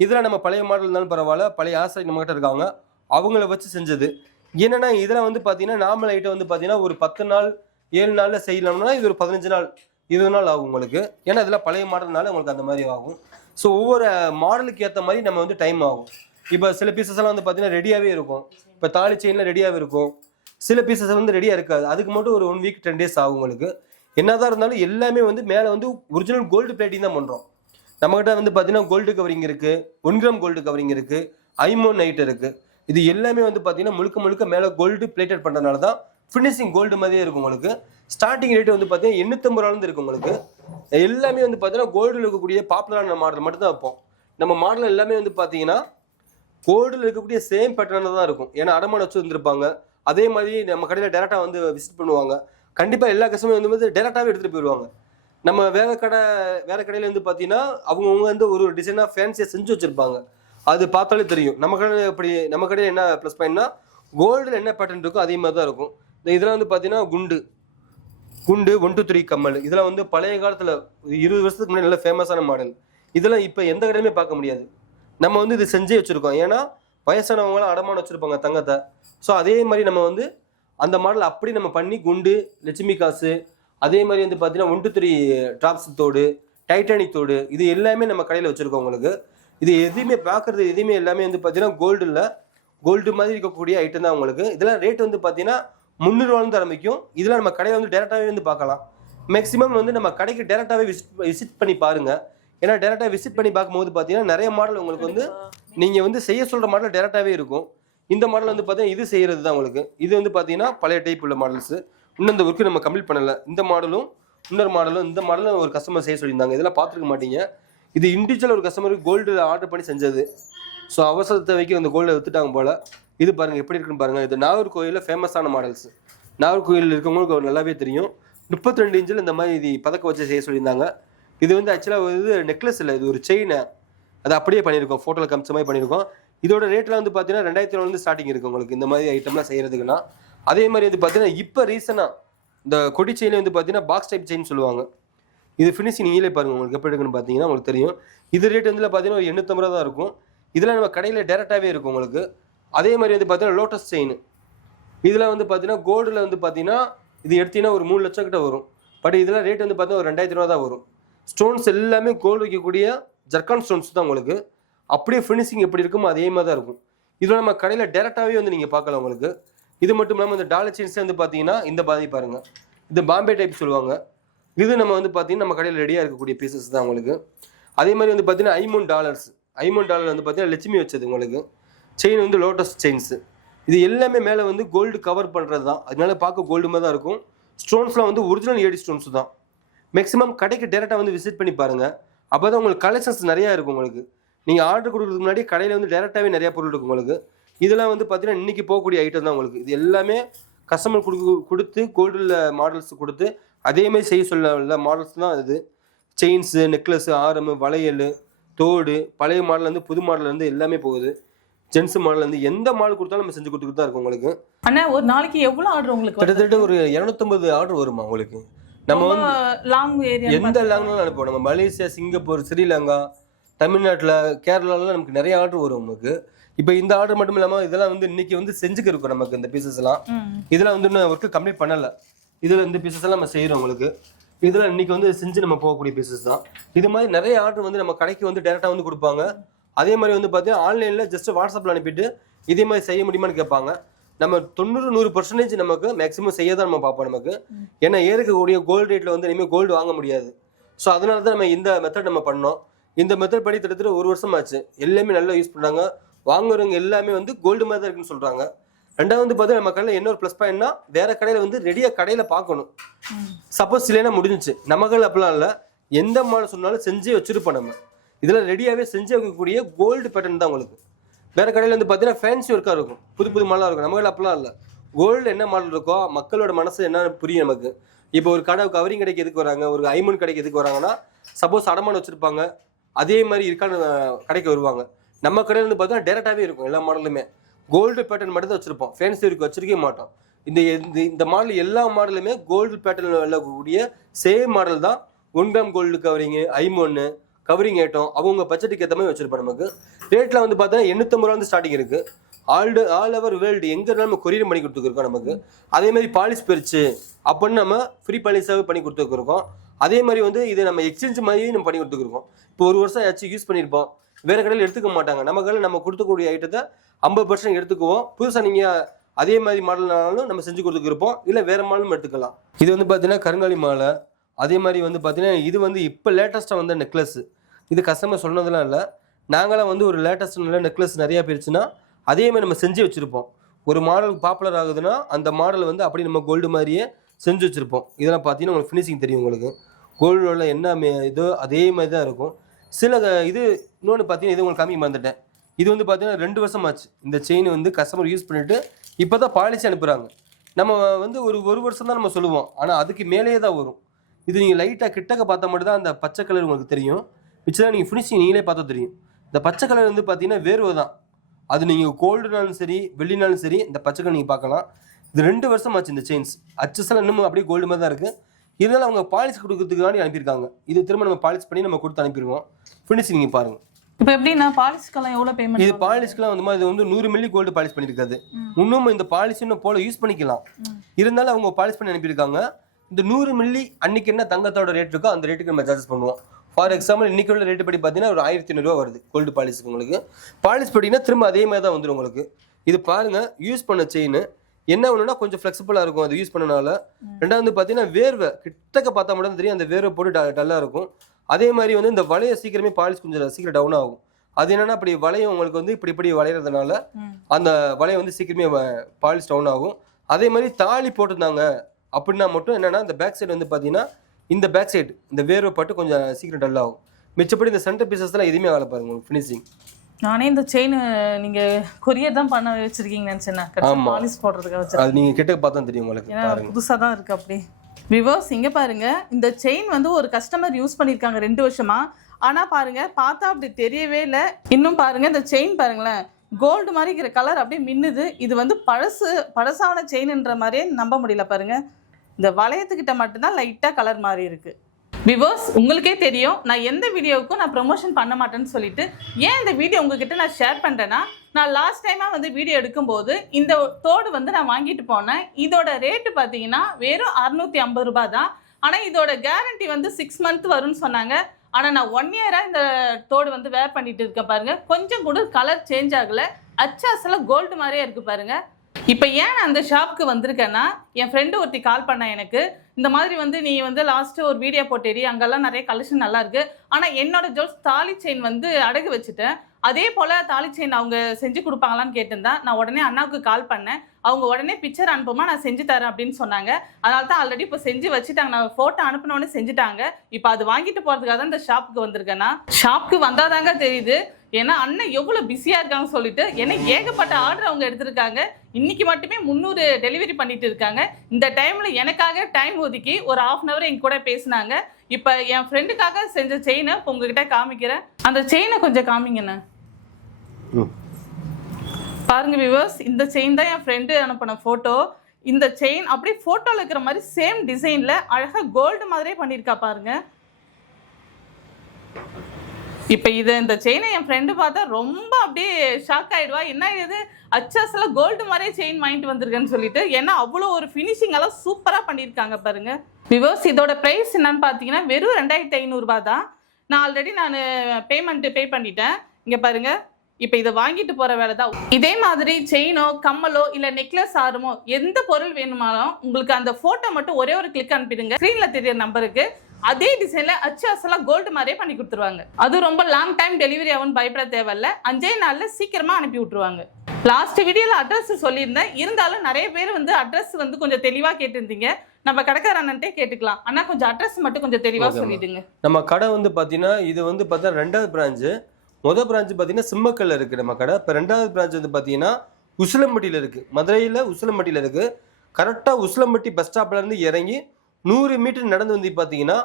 இதில் நம்ம பழைய மாடல் இருந்தாலும் பரவாயில்ல பழைய ஆசை நம்மகிட்ட இருக்காங்க. அவங்கள வச்சு செஞ்சது. என்னென்னா இதில் வந்து பார்த்தீங்கன்னா நார்மல் ஐட்டம் வந்து பார்த்தீங்கன்னா ஒரு பத்து நாள் ஏழு நாளில் செய்யலாம்னா இது ஒரு பதினஞ்சு நாள் இருபது நாள் ஆகும் உங்களுக்கு. ஏன்னா இதெல்லாம் பழைய மாடல்னால உங்களுக்கு அந்த மாதிரி ஆகும். ஸோ ஒவ்வொரு மாடலுக்கு ஏற்ற மாதிரி நம்ம வந்து டைம் ஆகும். இப்போ சில பீசஸ் எல்லாம் வந்து பார்த்தீங்கன்னா ரெடியாகவே இருக்கும். இப்போ தாலி செயினில் ரெடியாகவே இருக்கும். சில பீசஸ் வந்து ரெடியாக இருக்காது. அதுக்கு மட்டும் ஒரு ஒன் வீக் டென் டேஸ் ஆகும் உங்களுக்கு. என்னதான் இருந்தாலும் எல்லாமே வந்து மேலே வந்து ஒரிஜினல் கோல்டு பிளேட்டிங் தான் பண்ணுறோம் நம்மகிட்ட வந்து பார்த்தீங்கன்னா கோல்டு கவரிங் இருக்குது ஒன் கிராம் கோல்டு கவரிங் இருக்குது ஐமோன் நைட் இருக்குது இது எல்லாமே வந்து பார்த்தீங்கன்னா முழுக்க முழுக்க மேலே கோல்டு பிளேட்டட் பண்ணுறதுனால தான் ஃபினிஷிங் கோல்டு மாதிரியே இருக்கும் உங்களுக்கு. ஸ்டார்டிங் ரேட் வந்து பார்த்தீங்கன்னா எண்ணூற்றம்பது ரூபாலேருந்து இருக்கும் உங்களுக்கு. எல்லாமே வந்து பார்த்தீங்கன்னா கோல்டில் இருக்கக்கூடிய பாப்புலரான மாடல் மட்டும் தான் வைப்போம். நம்ம மாடல் எல்லாமே வந்து பார்த்தீங்கன்னா கோல்டில் இருக்கக்கூடிய சேம் பேட்டர்னில் தான் இருக்கும். ஏன்னா அடமான வச்சு வந்திருப்பாங்க அதே மாதிரி நம்ம கடையில் டேரெக்டாக வந்து விசிட் பண்ணுவாங்க. கண்டிப்பாக எல்லா கஸ்டமரும் வந்து வந்து டேரெக்டாகவே எடுத்துகிட்டு போயிடுவாங்க நம்ம வேறு கடை வேறு கடையில் வந்து பார்த்தீங்கன்னா அவங்கவுங்க வந்து ஒரு ஒரு டிசைனாக ஃபேன்சியாக செஞ்சு வச்சுருப்பாங்க. அது பார்த்தாலே தெரியும். நம்ம கடையில் எப்படி நம்ம கடையில் என்ன ப்ளஸ் பாயிண்ட்னா கோல்டில் என்ன பேட்டர்ன் இருக்கோ அதே மாதிரி தான் இருக்கும். இந்த இதெல்லாம் வந்து பார்த்தீங்கன்னா குண்டு. குண்டு ஒன் டூ த்ரீ கம்மல். இதெல்லாம் வந்து பழைய காலத்தில் இருபது வருஷத்துக்கு முன்னாடி நல்ல ஃபேமஸான மாடல் இதெல்லாம் இப்போ எந்த கடையுமே பார்க்க முடியாது. நம்ம வந்து இது செஞ்சே வச்சுருக்கோம். ஏன்னா வயசானவங்களாம் அடமானம் வச்சுருப்பாங்க தங்கத்தை. ஸோ அதே மாதிரி நம்ம வந்து அந்த மாடல் அப்படி நம்ம பண்ணி குண்டு லட்சுமி காசு அதே மாதிரி வந்து பார்த்தீங்கன்னா ஒன் டூ த்ரீ ட்ராப்ஸ் தோடு டைட்டானிக் தோடு இது எல்லாமே நம்ம கடையில் வச்சுருக்கோம் உங்களுக்கு. இது எதுவுமே பார்க்குறது எதுவுமே எல்லாமே வந்து பார்த்தீங்கன்னா கோல்டு இல்லை. கோல்டு மாதிரி இருக்கக்கூடிய ஐட்டம் தான் உங்களுக்கு. இதெல்லாம் ரேட் வந்து பார்த்தீங்கன்னா முந்நூறுவாலேருந்து ஆரம்பிக்கும். இதெல்லாம் நம்ம கடையில் வந்து டேரெக்டாகவே வந்து பார்க்கலாம். மேக்ஸிமம் வந்து நம்ம கடைக்கு டேரெக்டாகவே விசிட் விசிட் பண்ணி பாருங்கள் ஏன்னா டேரெக்டாக விசிட் பண்ணி பார்க்கும்போது பார்த்தீங்கன்னா நிறைய மாடல் உங்களுக்கு வந்து நீங்கள் வந்து செய்ய சொல்கிற மாடல் டேரெக்டாகவே இருக்கும். இந்த மாடல் வந்து பார்த்தீங்கன்னா இது செய்கிறது தான் உங்களுக்கு. இது வந்து பார்த்தீங்கன்னா பழைய டைப் உள்ள மாடல்ஸு இன்னும் இந்த ஒர்க்கு நம்ம கம்ப்ளீட் பண்ணலை. இந்த மாடலும் இன்னொரு மாடலும் இந்த மாடலும் ஒரு கஸ்டமர் செய்ய சொல்லியிருந்தாங்க. இதெல்லாம் பார்த்துருக்க மாட்டீங்க. இது இண்டிவிஜுவல் ஒரு கஸ்டமருக்கு கோல்டு ஆர்டர் பண்ணி செஞ்சது. ஸோ அவசர தேவைக்கு அந்த கோல்டை வித்துட்டாங்க போல். இது பாருங்கள் எப்படி இருக்குன்னு பாருங்கள் இது நாகர்கோயிலில் ஃபேமஸான மாடல்ஸ் நாகர்கோயிலில் இருக்கவங்களுக்கு ஒரு நல்லாவே தெரியும். முப்பத்தி ரெண்டு இன்ச்சில் இந்த மாதிரி இது பதக்க வச்சு செய்ய சொல்லியிருந்தாங்க. இது வந்து ஆக்சுவலாக இது நெக்லஸ் இல்லை இது ஒரு செயினை அது அப்படியே பண்ணியிருக்கோம். ஃபோட்டோவில் காமிச்ச மாதிரி பண்ணியிருக்கோம். இதோட ரேட்டில் வந்து பார்த்தீங்கன்னா ரெண்டாயிரத்தி வந்து ஸ்டார்டிங் இருக்குது உங்களுக்கு. இந்த மாதிரி ஐட்டம்லாம் செய்கிறதுக்குன்னா அதே மாதிரி வந்து பார்த்தீங்கன்னா இப்போ ரீசனாக இந்த கொடி செயினில் வந்து பார்த்தீங்கன்னா பாக்ஸ் டைப் செயின் சொல்லுவாங்க. இது ஃபினிஷிங் நீங்களே பாருங்கள் உங்களுக்கு எப்படி இருக்குன்னு பார்த்தீங்கன்னா உங்களுக்கு தெரியும். இது ரேட் வந்து பார்த்தீங்கன்னா ஒரு எண்ணூற்றம்பது ரூபா தான் இருக்கும். இதெல்லாம் நம்ம கடையில் டேரெக்டாகவே இருக்கும் உங்களுக்கு. அதே மாதிரி வந்து பார்த்தீங்கன்னா லோட்டஸ் செயின் இதில் வந்து பார்த்தீங்கன்னா கோல்டில் வந்து பார்த்தீங்கன்னா இது எடுத்தீங்கன்னா ஒரு மூணு லட்சம் கிட்ட வரும். பட் இதெல்லாம் ரேட் வந்து பார்த்தீங்கன்னா ஒரு ரெண்டாயிரத்தி ரூபா தான் வரும். ஸ்டோன்ஸ் எல்லாமே கோல்டு வைக்கக்கூடிய ஜர்கான் ஸ்டோன்ஸ் தான் உங்களுக்கு. அப்படியே ஃபினிஷிங் எப்படி இருக்குமோ அதே மாதிரி தான் இருக்கும். இதில் நம்ம கடையில் டேரெக்டாகவே வந்து நீங்கள் பார்க்கலாம் உங்களுக்கு. இது மட்டும் இல்லாமல் இந்த டாலர் செயின்ஸ் வந்து பார்த்தீங்கன்னா இந்த பாதி பாருங்கள் இது பாம்பே டைப் சொல்லுவாங்க. இது நம்ம வந்து பார்த்தீங்கன்னா நம்ம கடையில் ரெடியாக இருக்கக்கூடிய பீசஸ் தான் உங்களுக்கு. அதே மாதிரி வந்து பார்த்தீங்கன்னா ஐமோன் டாலர்ஸ் ஐமோன் டாலர் வந்து பார்த்தீங்கன்னா லட்சுமி வச்சது உங்களுக்கு. செயின் வந்து லோட்டஸ் செயின்ஸு இது எல்லாமே மேலே வந்து கோல்டு கவர் பண்ணுறது தான் அதனால பார்க்க கோல்டு மாதிரி தான் இருக்கும். ஸ்டோன்ஸ்லாம் வந்து ஒரிஜினல் ஏடி ஸ்டோன்ஸ் தான். மேக்ஸிமம் கடைக்கு டேரெக்டாக வந்து விசிட் பண்ணி பாருங்கள் அப்போ தான் உங்களுக்கு கலெக்ஷன்ஸ் நிறையா இருக்கும் உங்களுக்கு. நீங்கள் ஆர்டர் கொடுக்குறதுக்கு முன்னாடி கடையில் வந்து டேரெக்டாகவே நிறையா பொருள் இருக்கும் உங்களுக்கு. இதெல்லாம் வந்து பார்த்தீங்கன்னா இன்றைக்கி போகக்கூடிய ஐட்டம் தான் உங்களுக்கு. இது எல்லாமே கஸ்டமர் கொடுக்கு கொடுத்து கோல்டில் மாடல்ஸ் கொடுத்து அதே மாதிரி செய்ய சொல்ல மாடல்ஸ் தான் இது. செயின்ஸு நெக்லஸ் ஆரம் வளையல் தோடு பழைய மாடல் இருந்து புது மாடல் இருந்து எல்லாமே போகுது. ஜென்ஸ் மாடல் இருந்து எந்த மாடல் கொடுத்தாலும் நம்ம செஞ்சு கொடுத்துட்டு தான் இருக்கும் உங்களுக்கு. அண்ணா ஒரு நாளைக்கு எவ்வளவு ஆர்டர் உங்களுக்கு? கிட்டத்தட்ட ஒரு இரநூத்தம்பது ஆர்டர் வருமா உங்களுக்கு? நம்ம வந்து லாங் ஏரியா எந்த லாங்னாலும் அனுப்புவோம். நம்ம மலேசியா சிங்கப்பூர் ஸ்ரீலங்கா தமிழ்நாட்டில் கேரளாலாம் நமக்கு நிறைய ஆர்டர் வரும் நமக்கு. இப்போ இந்த ஆர்டர் மட்டும் இல்லாமல் இதெல்லாம் வந்து இன்னைக்கு வந்து செஞ்சுக்க இருக்கும் நமக்கு இந்த பீசஸ் எல்லாம். இதெல்லாம் வந்து இன்னும் ஒர்க்கு கம்ப்ளீட் பண்ணலை. இதில் இந்த பீசஸ் எல்லாம் நம்ம செய்கிறோம் உங்களுக்கு. இதெல்லாம் இன்னைக்கு வந்து செஞ்சு நம்ம போகக்கூடிய பீசஸ் தான். இது மாதிரி நிறைய ஆர்டர் வந்து நம்ம கடைக்கு வந்து டேரெக்டாக வந்து கொடுப்பாங்க. அதே மாதிரி வந்து பார்த்தீங்கன்னா ஆன்லைனில் ஜஸ்ட் வாட்ஸ்அப்பில் அனுப்பிட்டு இதே மாதிரி செய்ய முடியுமான்னு கேட்பாங்க. நம்ம தொண்ணூறு நூறு பர்சன்டேஜ் நமக்கு மேக்ஸிமம் செய்ய தான் நம்ம பார்ப்போம் நமக்கு. ஏன்னா ஏற்கக்கூடிய கோல்டு ரேட்டில் வந்து இனிமேல் கோல்டு வாங்க முடியாது. ஸோ அதனால தான் நம்ம இந்த மெத்தட் நம்ம பண்ணோம். இந்த மெத்தட் படி கிட்டத்தட்ட ஒரு வருஷம் ஆச்சு எல்லாமே நல்லா யூஸ் பண்ணுறாங்க வாங்குறவங்க எல்லாமே வந்து கோல்டு மாதிரி தான் இருக்குன்னு சொல்கிறாங்க ரெண்டாவது வந்து பார்த்தீங்கன்னா நம்ம கடையில் என்ன ஒரு ப்ளஸ் பாயிண்ட்னா வேற கடையில் வந்து ரெடியாக கடையில் பார்க்கணும். சப்போஸ் இல்லைன்னா முடிஞ்சுச்சு. நம்ம கடையில் அப்படிலாம் இல்லை. எந்த மாடல் சொன்னாலும் செஞ்சே வச்சிருப்போம் நம்ம. இதில் ரெடியாகவே செஞ்சு வைக்கக்கூடிய கோல்டு பேட்டர்ன் தான் உங்களுக்கு. வேற கடையில் வந்து பார்த்தீங்கன்னா ஃபேன்சி ஒர்க்காக இருக்கும். புது புது மாடலாக இருக்கும். நம்ம கடையில் அப்படிலாம் இல்லை. கோல்டு என்ன மாடல் இருக்கோ மக்களோட மனசு என்ன புரியும் நமக்கு. இப்போ ஒரு கடை கவரிங் கடைக்கு எதுக்கு வராங்க? ஒரு ஐமன் கடைக்கு எதுக்கு வராங்கன்னா சப்போஸ் அடமானம் வச்சுருப்பாங்க. அதே மாதிரி இருக்கான கடைக்கு வருவாங்க. நம்ம கடையில் வந்து பார்த்தோன்னா டேரெக்டாகவே இருக்கும் எல்லா மாடலுமே கோல்டு பேட்டர்ன் மட்டும் தான் வச்சிருப்போம். ஃபேன்சி இருக்கு வச்சிருக்கவே மாட்டோம். இந்த இந்த- இந்த மாடல் எல்லா மாடலுமே கோல்டு பேட்டர்ன் விளக்கக்கூடிய சேம் மாடல் தான் ஒன் கிராம் கோல்டு கவரிங்கு ஐமொன்று கவரிங் ஐட்டம் அவங்க பட்ஜெட்டுக்கு ஏற்ற மாதிரி வச்சிருப்போம் நமக்கு. ரேட்டில் வந்து பார்த்தோன்னா எண்ணூற்றம்பது ரூபா வந்து ஸ்டார்டிங் இருக்கு ஆல்டு ஆல் ஓவர் வேர்ல்டு எங்கே இருந்தாலும் நம்ம கொரியர் பண்ணி கொடுத்துருக்கோம் நமக்கு. அதே மாதிரி பாலிஷ் பிரிச்சு அப்படின்னு நம்ம ஃப்ரீ பாலிஸாகவே பண்ணி கொடுத்துருக்கோம் அதே மாதிரி வந்து இதை நம்ம எக்ஸ்சேஞ்ச் மாதிரியும் நம்ம பண்ணி கொடுத்துருக்கோம் இப்போ ஒரு வருஷம் ஆச்சு யூஸ் பண்ணியிருப்போம் வேறு கடையில் எடுத்துக்க மாட்டாங்க. நம்ம கடையில் நம்ம கொடுக்கக்கூடிய ஐட்டத்தை ஐம்பது பர்சன்ட் எடுத்துக்குவோம். புதுசாக நீங்கள் அதே மாதிரி மாடல்னாலும் நம்ம செஞ்சு கொடுத்துருப்போம் இல்லை வேறு மாடலும் எடுத்துக்கலாம். இது வந்து பார்த்தீங்கன்னா கருங்காலி மாலை. அதே மாதிரி வந்து பார்த்தீங்கன்னா இது வந்து இப்போ லேட்டஸ்ட்டாக வந்த நெக்லஸ் இது கஸ்டமர் சொன்னதெல்லாம் இல்லை. நாங்களாம் வந்து ஒரு லேட்டஸ்ட் நல்ல நெக்லஸ் நிறையா போயிடுச்சுன்னா அதே மாதிரி நம்ம செஞ்சு வச்சுருப்போம். ஒரு மாடல் பாப்புலர் ஆகுதுன்னா அந்த மாடல் வந்து அப்படி நம்ம கோல்டு மாதிரியே செஞ்சு வச்சுருப்போம். இதெல்லாம் பார்த்தீங்கன்னா உங்களுக்கு ஃபினிஷிங் தெரியும் உங்களுக்கு. கோல்டோட என்ன மே- இதோ அதே மாதிரி தான் இருக்கும். சில இது இன்னொன்று பார்த்தீங்கன்னா இது உங்களுக்கு கம்மி மறந்துட்டேன். இது வந்து பார்த்தீங்கன்னா ரெண்டு வருஷம் ஆச்சு இந்த செயின் வந்து கஸ்டமர் யூஸ் பண்ணிட்டு இப்போ தான் பாலிசி அனுப்புகிறாங்க நம்ம வந்து ஒரு ஒரு வருஷம் தான் நம்ம சொல்லுவோம். ஆனால் அதுக்கு மேலேயே தான் வரும். இது நீங்கள் லைட்டாக கிட்டக்க பார்த்தா மட்டும் தான் அந்த பச்சை கலர் உங்களுக்கு தெரியும். மிச்சம் நீங்கள் ஃபினிஷிங் நீங்களே பார்த்தா தெரியும். இந்த பச்சை கலர் வந்து பார்த்தீங்கன்னா வேர்வை தான். அது நீங்கள் கோல்டுனாலும் சரி வெள்ளினாலும் சரி இந்த பச்சை கலர் நீங்கள் பார்க்கலாம். இது ரெண்டு வருஷம் ஆச்சு இந்த செயின்ஸ் அச்சஸில் இன்னும் அப்படியே கோல்டு மாதிரி தான் இருக்குது இருந்தாலும் அவங்க பாலிஷ் கொடுக்கறதுக்காண்டி அனுப்பியிருக்காங்க. இது திரும்ப நம்ம பாலிஷ் பண்ணி நம்ம கொடுத்து அனுப்பிடுவோம். ஃபினிஷிங் நீங்கள் பாருங்க. இப்போ எப்படின்னா பாலிஷ்க்கெல்லாம் எவ்வளோ பேமெண்ட் இது பாலிஷ்க்குலாம் வந்து இது வந்து நூறு மில்லி கோல்டு பாலிஷ் பண்ணியிருக்காது இன்னும் இந்த பாலிஷ் இன்னும் போல யூஸ் பண்ணிக்கலாம். இருந்தாலும் அவங்க பாலிஷ் பண்ணி அனுப்பியிருக்காங்க. இந்த நூறு மில்லி அன்னைக்கு என்ன தங்கத்தோட ரேட் இருக்கோ அந்த ரேட்டுக்கு நம்ம சார்ஜஸ் பண்ணுவோம். ஃபார் எக்ஸாம்பிள் இன்னைக்கு உள்ள ரேட்டு படி பார்த்தீங்கன்னா ஒரு ஆயிரத்தி ஐநூறுரூவா வருது கோல்டு பாலிஷ்க்கு உங்களுக்கு. பாலிஷ் பண்ணிங்கன்னா திரும்ப அதே மாதிரி தான் வந்துடும் உங்களுக்கு. இது பாருங்க யூஸ் பண்ண செயின் என்ன ஒண்ணுன்னா கொஞ்சம் ஃப்ளெக்சிபிளாக இருக்கும். அது யூஸ் பண்ணனால. ரெண்டாவது பார்த்தீங்கன்னா வேர்வை கிட்டக்க பார்த்தா மட்டும் தெரியும். அந்த வேர்வை போட்டு டல்லாக இருக்கும். அதே மாதிரி வந்து இந்த வளைய சீக்கிரமே பாலிஷ் கொஞ்சம் சீக்கிரம் டவுன் ஆகும். அது என்னன்னா அப்படி வளையம் உங்களுக்கு வந்து இப்படி இப்படி வளையறதுனால அந்த வளையம் வந்து சீக்கிரமே பாலிஷ் டவுன் ஆகும். அதே மாதிரி தாலி போட்டிருந்தாங்க அப்படின்னா மட்டும் என்னன்னா இந்த பேக் சைடு வந்து பார்த்தீங்கன்னா இந்த பேக் சைடு இந்த வேர்வை பட்டு கொஞ்சம் சீக்கிரம் டல் ஆகும். மிச்சப்படி இந்த சென்டர் பீசஸ்லாம் எதுவுமே வேலை பாருங்க ஃபினிஷிங் நானே இந்த செயின் நீங்க கொரியர் தான் பண்ண வச்சிருக்கீங்க நினைச்சேன். பாலிஷ் போடுறதுக்கு வச்சிருக்கேன். அது நீங்கள் கிட்ட பார்த்தா தெரியும் உங்களுக்கு. புதுசா தான் இருக்கு அப்படி விவர்ஸ் இங்கே பாருங்க. இந்த செயின் வந்து ஒரு கஸ்டமர் யூஸ் பண்ணியிருக்காங்க ரெண்டு வருஷமா. ஆனால் பாருங்க பார்த்தா அப்படி தெரியவே இல்லை. இன்னும் பாருங்க இந்த செயின் பாருங்களேன். கோல்டு மாதிரி இருக்கிற கலர் அப்படியே மின்னுது. இது வந்து பழசு பழசான செயின்ன்ற மாதிரியே நம்ப முடியல பாருங்க. இந்த வளையத்துக்கிட்ட மட்டும்தான் லைட்டாக கலர் மாறி இருக்குது விவர்ஸ் உங்களுக்கே தெரியும் நான் எந்த வீடியோவுக்கும் நான் ப்ரொமோஷன் பண்ண மாட்டேன்னு சொல்லிட்டு ஏன் இந்த வீடியோ உங்ககிட்ட நான் ஷேர் பண்ணுறேன்னா நான் லாஸ்ட் டைமாக வந்து வீடியோ எடுக்கும்போது இந்த தோடு வந்து நான் வாங்கிட்டு போனேன். இதோட ரேட்டு பார்த்தீங்கன்னா வெறும் அறுநூத்தி ஐம்பது ரூபாய் தான். ஆனால் இதோட கேரண்டி வந்து சிக்ஸ் மந்த் வரும்னு சொன்னாங்க. ஆனால் நான் ஒன் இயராக இந்த தோடு வந்து வேர் பண்ணிட்டு இருக்கேன் பாருங்க. கொஞ்சம் கூட கலர் சேஞ்ச் ஆகலை. அச்சாசில் கோல்டு மாதிரியே இருக்குது பாருங்க. இப்போ ஏன் நான் அந்த ஷாப்புக்கு வந்திருக்கேன்னா என் ஃப்ரெண்டு ஒருத்தி கால் பண்ணேன் எனக்கு. இந்த மாதிரி வந்து நீ வந்து லாஸ்ட்டு ஒரு வீடியோ போட்டேரி அங்கெல்லாம் நிறைய கலெக்ஷன் நல்லா இருக்கு. ஆனால் என்னோட ஜுவல்ஸ் தாலி செயின் வந்து அடகு வச்சுட்டேன். அதே போல தாலி செயின் அவங்க செஞ்சு கொடுப்பாங்களான்னு கேட்டிருந்தா நான் உடனே அண்ணாவுக்கு கால் பண்ணேன். அவங்க உடனே பிக்சர் அனுப்புமா நான் செஞ்சு தரேன் அப்படின்னு சொன்னாங்க. அதனால தான் ஆல்ரெடி இப்போ செஞ்சு வச்சுட்டாங்க. நான் ஃபோட்டோ அனுப்பினோடனே செஞ்சுட்டாங்க. இப்போ அது வாங்கிட்டு போறதுக்காக தான் இந்த ஷாப்புக்கு வந்திருக்கேன்னா ஷாப்புக்கு வந்தாதாங்க தெரியுது. ஏன்னா அண்ணன் எவ்வளோ பிஸியாக இருக்காங்கன்னு சொல்லிட்டு ஏன்னா ஏகப்பட்ட ஆர்டர் அவங்க எடுத்திருக்காங்க. இன்னைக்கு மட்டுமே முந்நூறு டெலிவரி பண்ணிட்டு இருக்காங்க. இந்த டைம்ல எனக்காக டைம் ஒதுக்கி ஒரு ஹாஃப் அன் அவர் எங்க கூட பேசினாங்க. இப்போ என் ஃப்ரெண்டுக்காக செஞ்ச செயினை இப்போ உங்ககிட்ட காமிக்கிறேன். அந்த செயினை கொஞ்சம் காமிங்கண்ணே. பாருங்க வியூவர்ஸ் இந்த செயின் தான் என் ஃப்ரெண்டு அனுப்பின ஃபோட்டோ இந்த செயின் அப்படியே ஃபோட்டோவில் இருக்கிற மாதிரி சேம் டிசைனில் அழகாக கோல்டு மாதிரியே பண்ணியிருக்கா பாருங்க. இப்போ இது இந்த செயினை என் ஃப்ரெண்டு பார்த்தா ரொம்ப அப்படியே ஷாக் ஆகிடுவா என்ன இது? அச்சாஸில் கோல்டு மாதிரியே செயின் வாங்கிட்டு வந்திருக்கேன்னு சொல்லிட்டு ஏன்னா அவ்வளோ ஒரு ஃபினிஷிங் எல்லாம் சூப்பராக பண்ணியிருக்காங்க பாருங்க. விவோஸ் இதோட ப்ரைஸ் என்னன்னு பார்த்தீங்கன்னா வெறும் ரெண்டாயிரத்தி ஐநூறுரூபா தான். நான் ஆல்ரெடி நான் பேமெண்ட்டு பே பண்ணிட்டேன். இங்கே பாருங்கள் இப்போ இதை வாங்கிட்டு போற வேலை தான். இதே மாதிரி செயினோ கம்மலோ இல்ல நெக்லஸ் ஆரமோ எந்த பொருள் வேணுமானாலும் உங்களுக்கு அந்த போட்டோ மட்டும் ஒரே ஒரு கிளிக் அனுப்பிடுங்க. ஸ்க்ரீன்ல தெரியற நம்பருக்கு அதே டிசைன்ல அச்சு அசலா கோல்டு மாதிரியே பண்ணி கொடுத்துருவாங்க. அது ரொம்ப லாங் டைம் டெலிவரி ஆகும்னு பயப்பட தேவையில்ல. அஞ்சே நாள்ல சீக்கிரமா அனுப்பி விட்டுருவாங்க. லாஸ்ட் வீடியோல அட்ரஸ் சொல்லியிருந்தேன். இருந்தாலும் நிறைய பேர் வந்து அட்ரஸ் வந்து கொஞ்சம் தெளிவா கேட்டிருந்தீங்க. நம்ம கடைக்கார அண்ணன்ட்டே கேட்டுக்கலாம். ஆனா கொஞ்சம் அட்ரஸ் மட்டும் கொஞ்சம் தெளிவா ஓகேம்மா. சொல்லிடுங்க. நம்ம கடை வந்து பார்த்தீங்கன்னா இது வந்து பார்த்தா ரெண்டாவது பிரான்ச்சு மொதல் பிரான்ச் பார்த்தீங்கன்னா சிம்மக்கல்ல இருக்குது நம்ம கடை. இப்போ ரெண்டாவது பிரான்ச் வந்து பார்த்தீங்கன்னா உசிலம்பட்டியில் இருக்குது மதுரையில் உசிலம்பட்டியில் இருக்குது கரெக்டாக உசிலம்பட்டி பஸ் ஸ்டாப்லேருந்து இறங்கி நூறு மீட்டர் நடந்து வந்து பார்த்தீங்கன்னா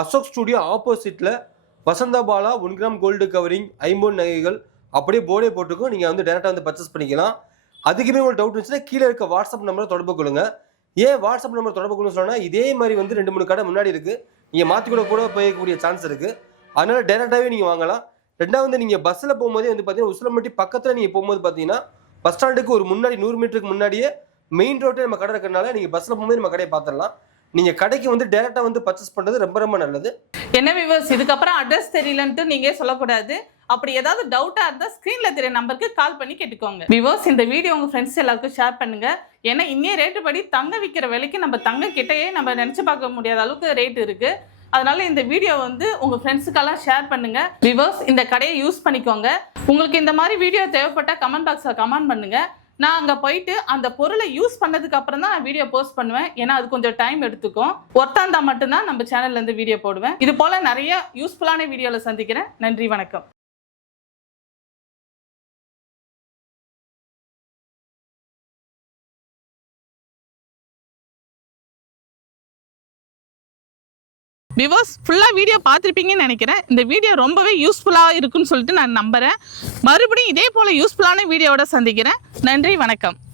அசோக் ஸ்டூடியோ ஆப்போசிட்டில் Vasantha Bala one gram gold covering ஐம்பொன் நகைகள் அப்படியே போர்டே போட்டுக்கும் நீங்கள் வந்து டேரெக்டாக வந்து பர்ச்சேஸ் பண்ணிக்கலாம். அதுக்குமே உங்களுக்கு டவுட் இருந்துச்சுன்னா கீழே இருக்க வாட்ஸ்அப் நம்பரை தொடர்பு கொள்ளுங்க. ஏன் வாட்ஸ்அப் நம்பர் தொடர்பு கொள்ளுன்னு சொன்னால் இதே மாதிரி வந்து ரெண்டு மூணு கடை முன்னாடி இருக்குது நீங்கள் மாற்றி கூட கூட போயக்கூடிய சான்ஸ் இருக்குது அதனால் டேரெக்டாகவே நீங்கள் வாங்கலாம். ரெண்டாவது நீங்கள் பஸ்ஸில் போகும்போதே வந்து பார்த்தீங்கன்னா உசிலம்பட்டி பக்கத்தில் நீங்கள் போகும்போது பார்த்தீங்கன்னா பஸ் ஸ்டாண்டுக்கு ஒரு முன்னாடி நூறு மீட்டருக்கு முன்னாடியே மெயின் ரோட்டே நம்ம கடை இருக்கிறனால நீங்கள் பஸ்ஸில் போகும்போது நம்ம கடையை பார்த்துடலாம். நீங்கள் கடைக்கு வந்து டேரெக்டாக வந்து பர்ச்சேஸ் பண்ணுறது ரொம்ப ரொம்ப நல்லது. என்ன விவர்ஸ் இதுக்கப்புறம் அட்ரஸ் தெரியலன்ட்டு நீங்க சொல்லக்கூடாது. அப்படி ஏதாவது டவுட்டா இருந்தா ஸ்கிரீன்ல தெரிய நம்பருக்கு கால் பண்ணி கேட்டுக்கோங்க. விவர்ஸ் இந்த வீடியோ உங்க ஃப்ரெண்ட்ஸ் எல்லாருக்கும் ஷேர் பண்ணுங்க. ஏன்னா இன்னைய ரேட்டு படி தங்க விற்கிற விலைக்கு நம்ம தங்க கிட்டயே நம்ம நினைச்சு பார்க்க முடியாத அளவுக்கு ரேட் இருக்கு. அதனால இந்த வீடியோ வந்து உங்க ஃப்ரெண்ட்ஸுக்கெல்லாம் ஷேர் பண்ணுங்க. விவர்ஸ் இந்த கடையை யூஸ் பண்ணிக்கோங்க. உங்களுக்கு இந்த மாதிரி வீடியோ தேவைப்பட்டா கமெண்ட் பாக்ஸ்ல கமெண்ட் பண்ணுங்க. நான் அங்கே போயிட்டு அந்த பொருளை யூஸ் பண்ணதுக்கு அப்புறம் தான் நான் வீடியோ போஸ்ட் பண்ணுவேன். ஏன்னா அது கொஞ்சம் டைம் எடுத்துக்கும். ஒர்த்தாந்தா மட்டும்தான் நம்ம சேனல்ல இருந்து வீடியோ போடுவேன். இது போல நிறைய யூஸ்ஃபுல்லான வீடியோவில் சந்திக்கிறேன். நன்றி வணக்கம். விவோஸ் ஃபுல்லாக வீடியோ பார்த்துருப்பீங்கன்னு நினைக்கிறேன். இந்த வீடியோ ரொம்பவே யூஸ்ஃபுல்லாக இருக்குன்னு சொல்லிட்டு நான் நம்புகிறேன் மறுபடியும் இதே போல் யூஸ்ஃபுல்லான வீடியோவோட சந்திக்கிறேன். நன்றி வணக்கம்.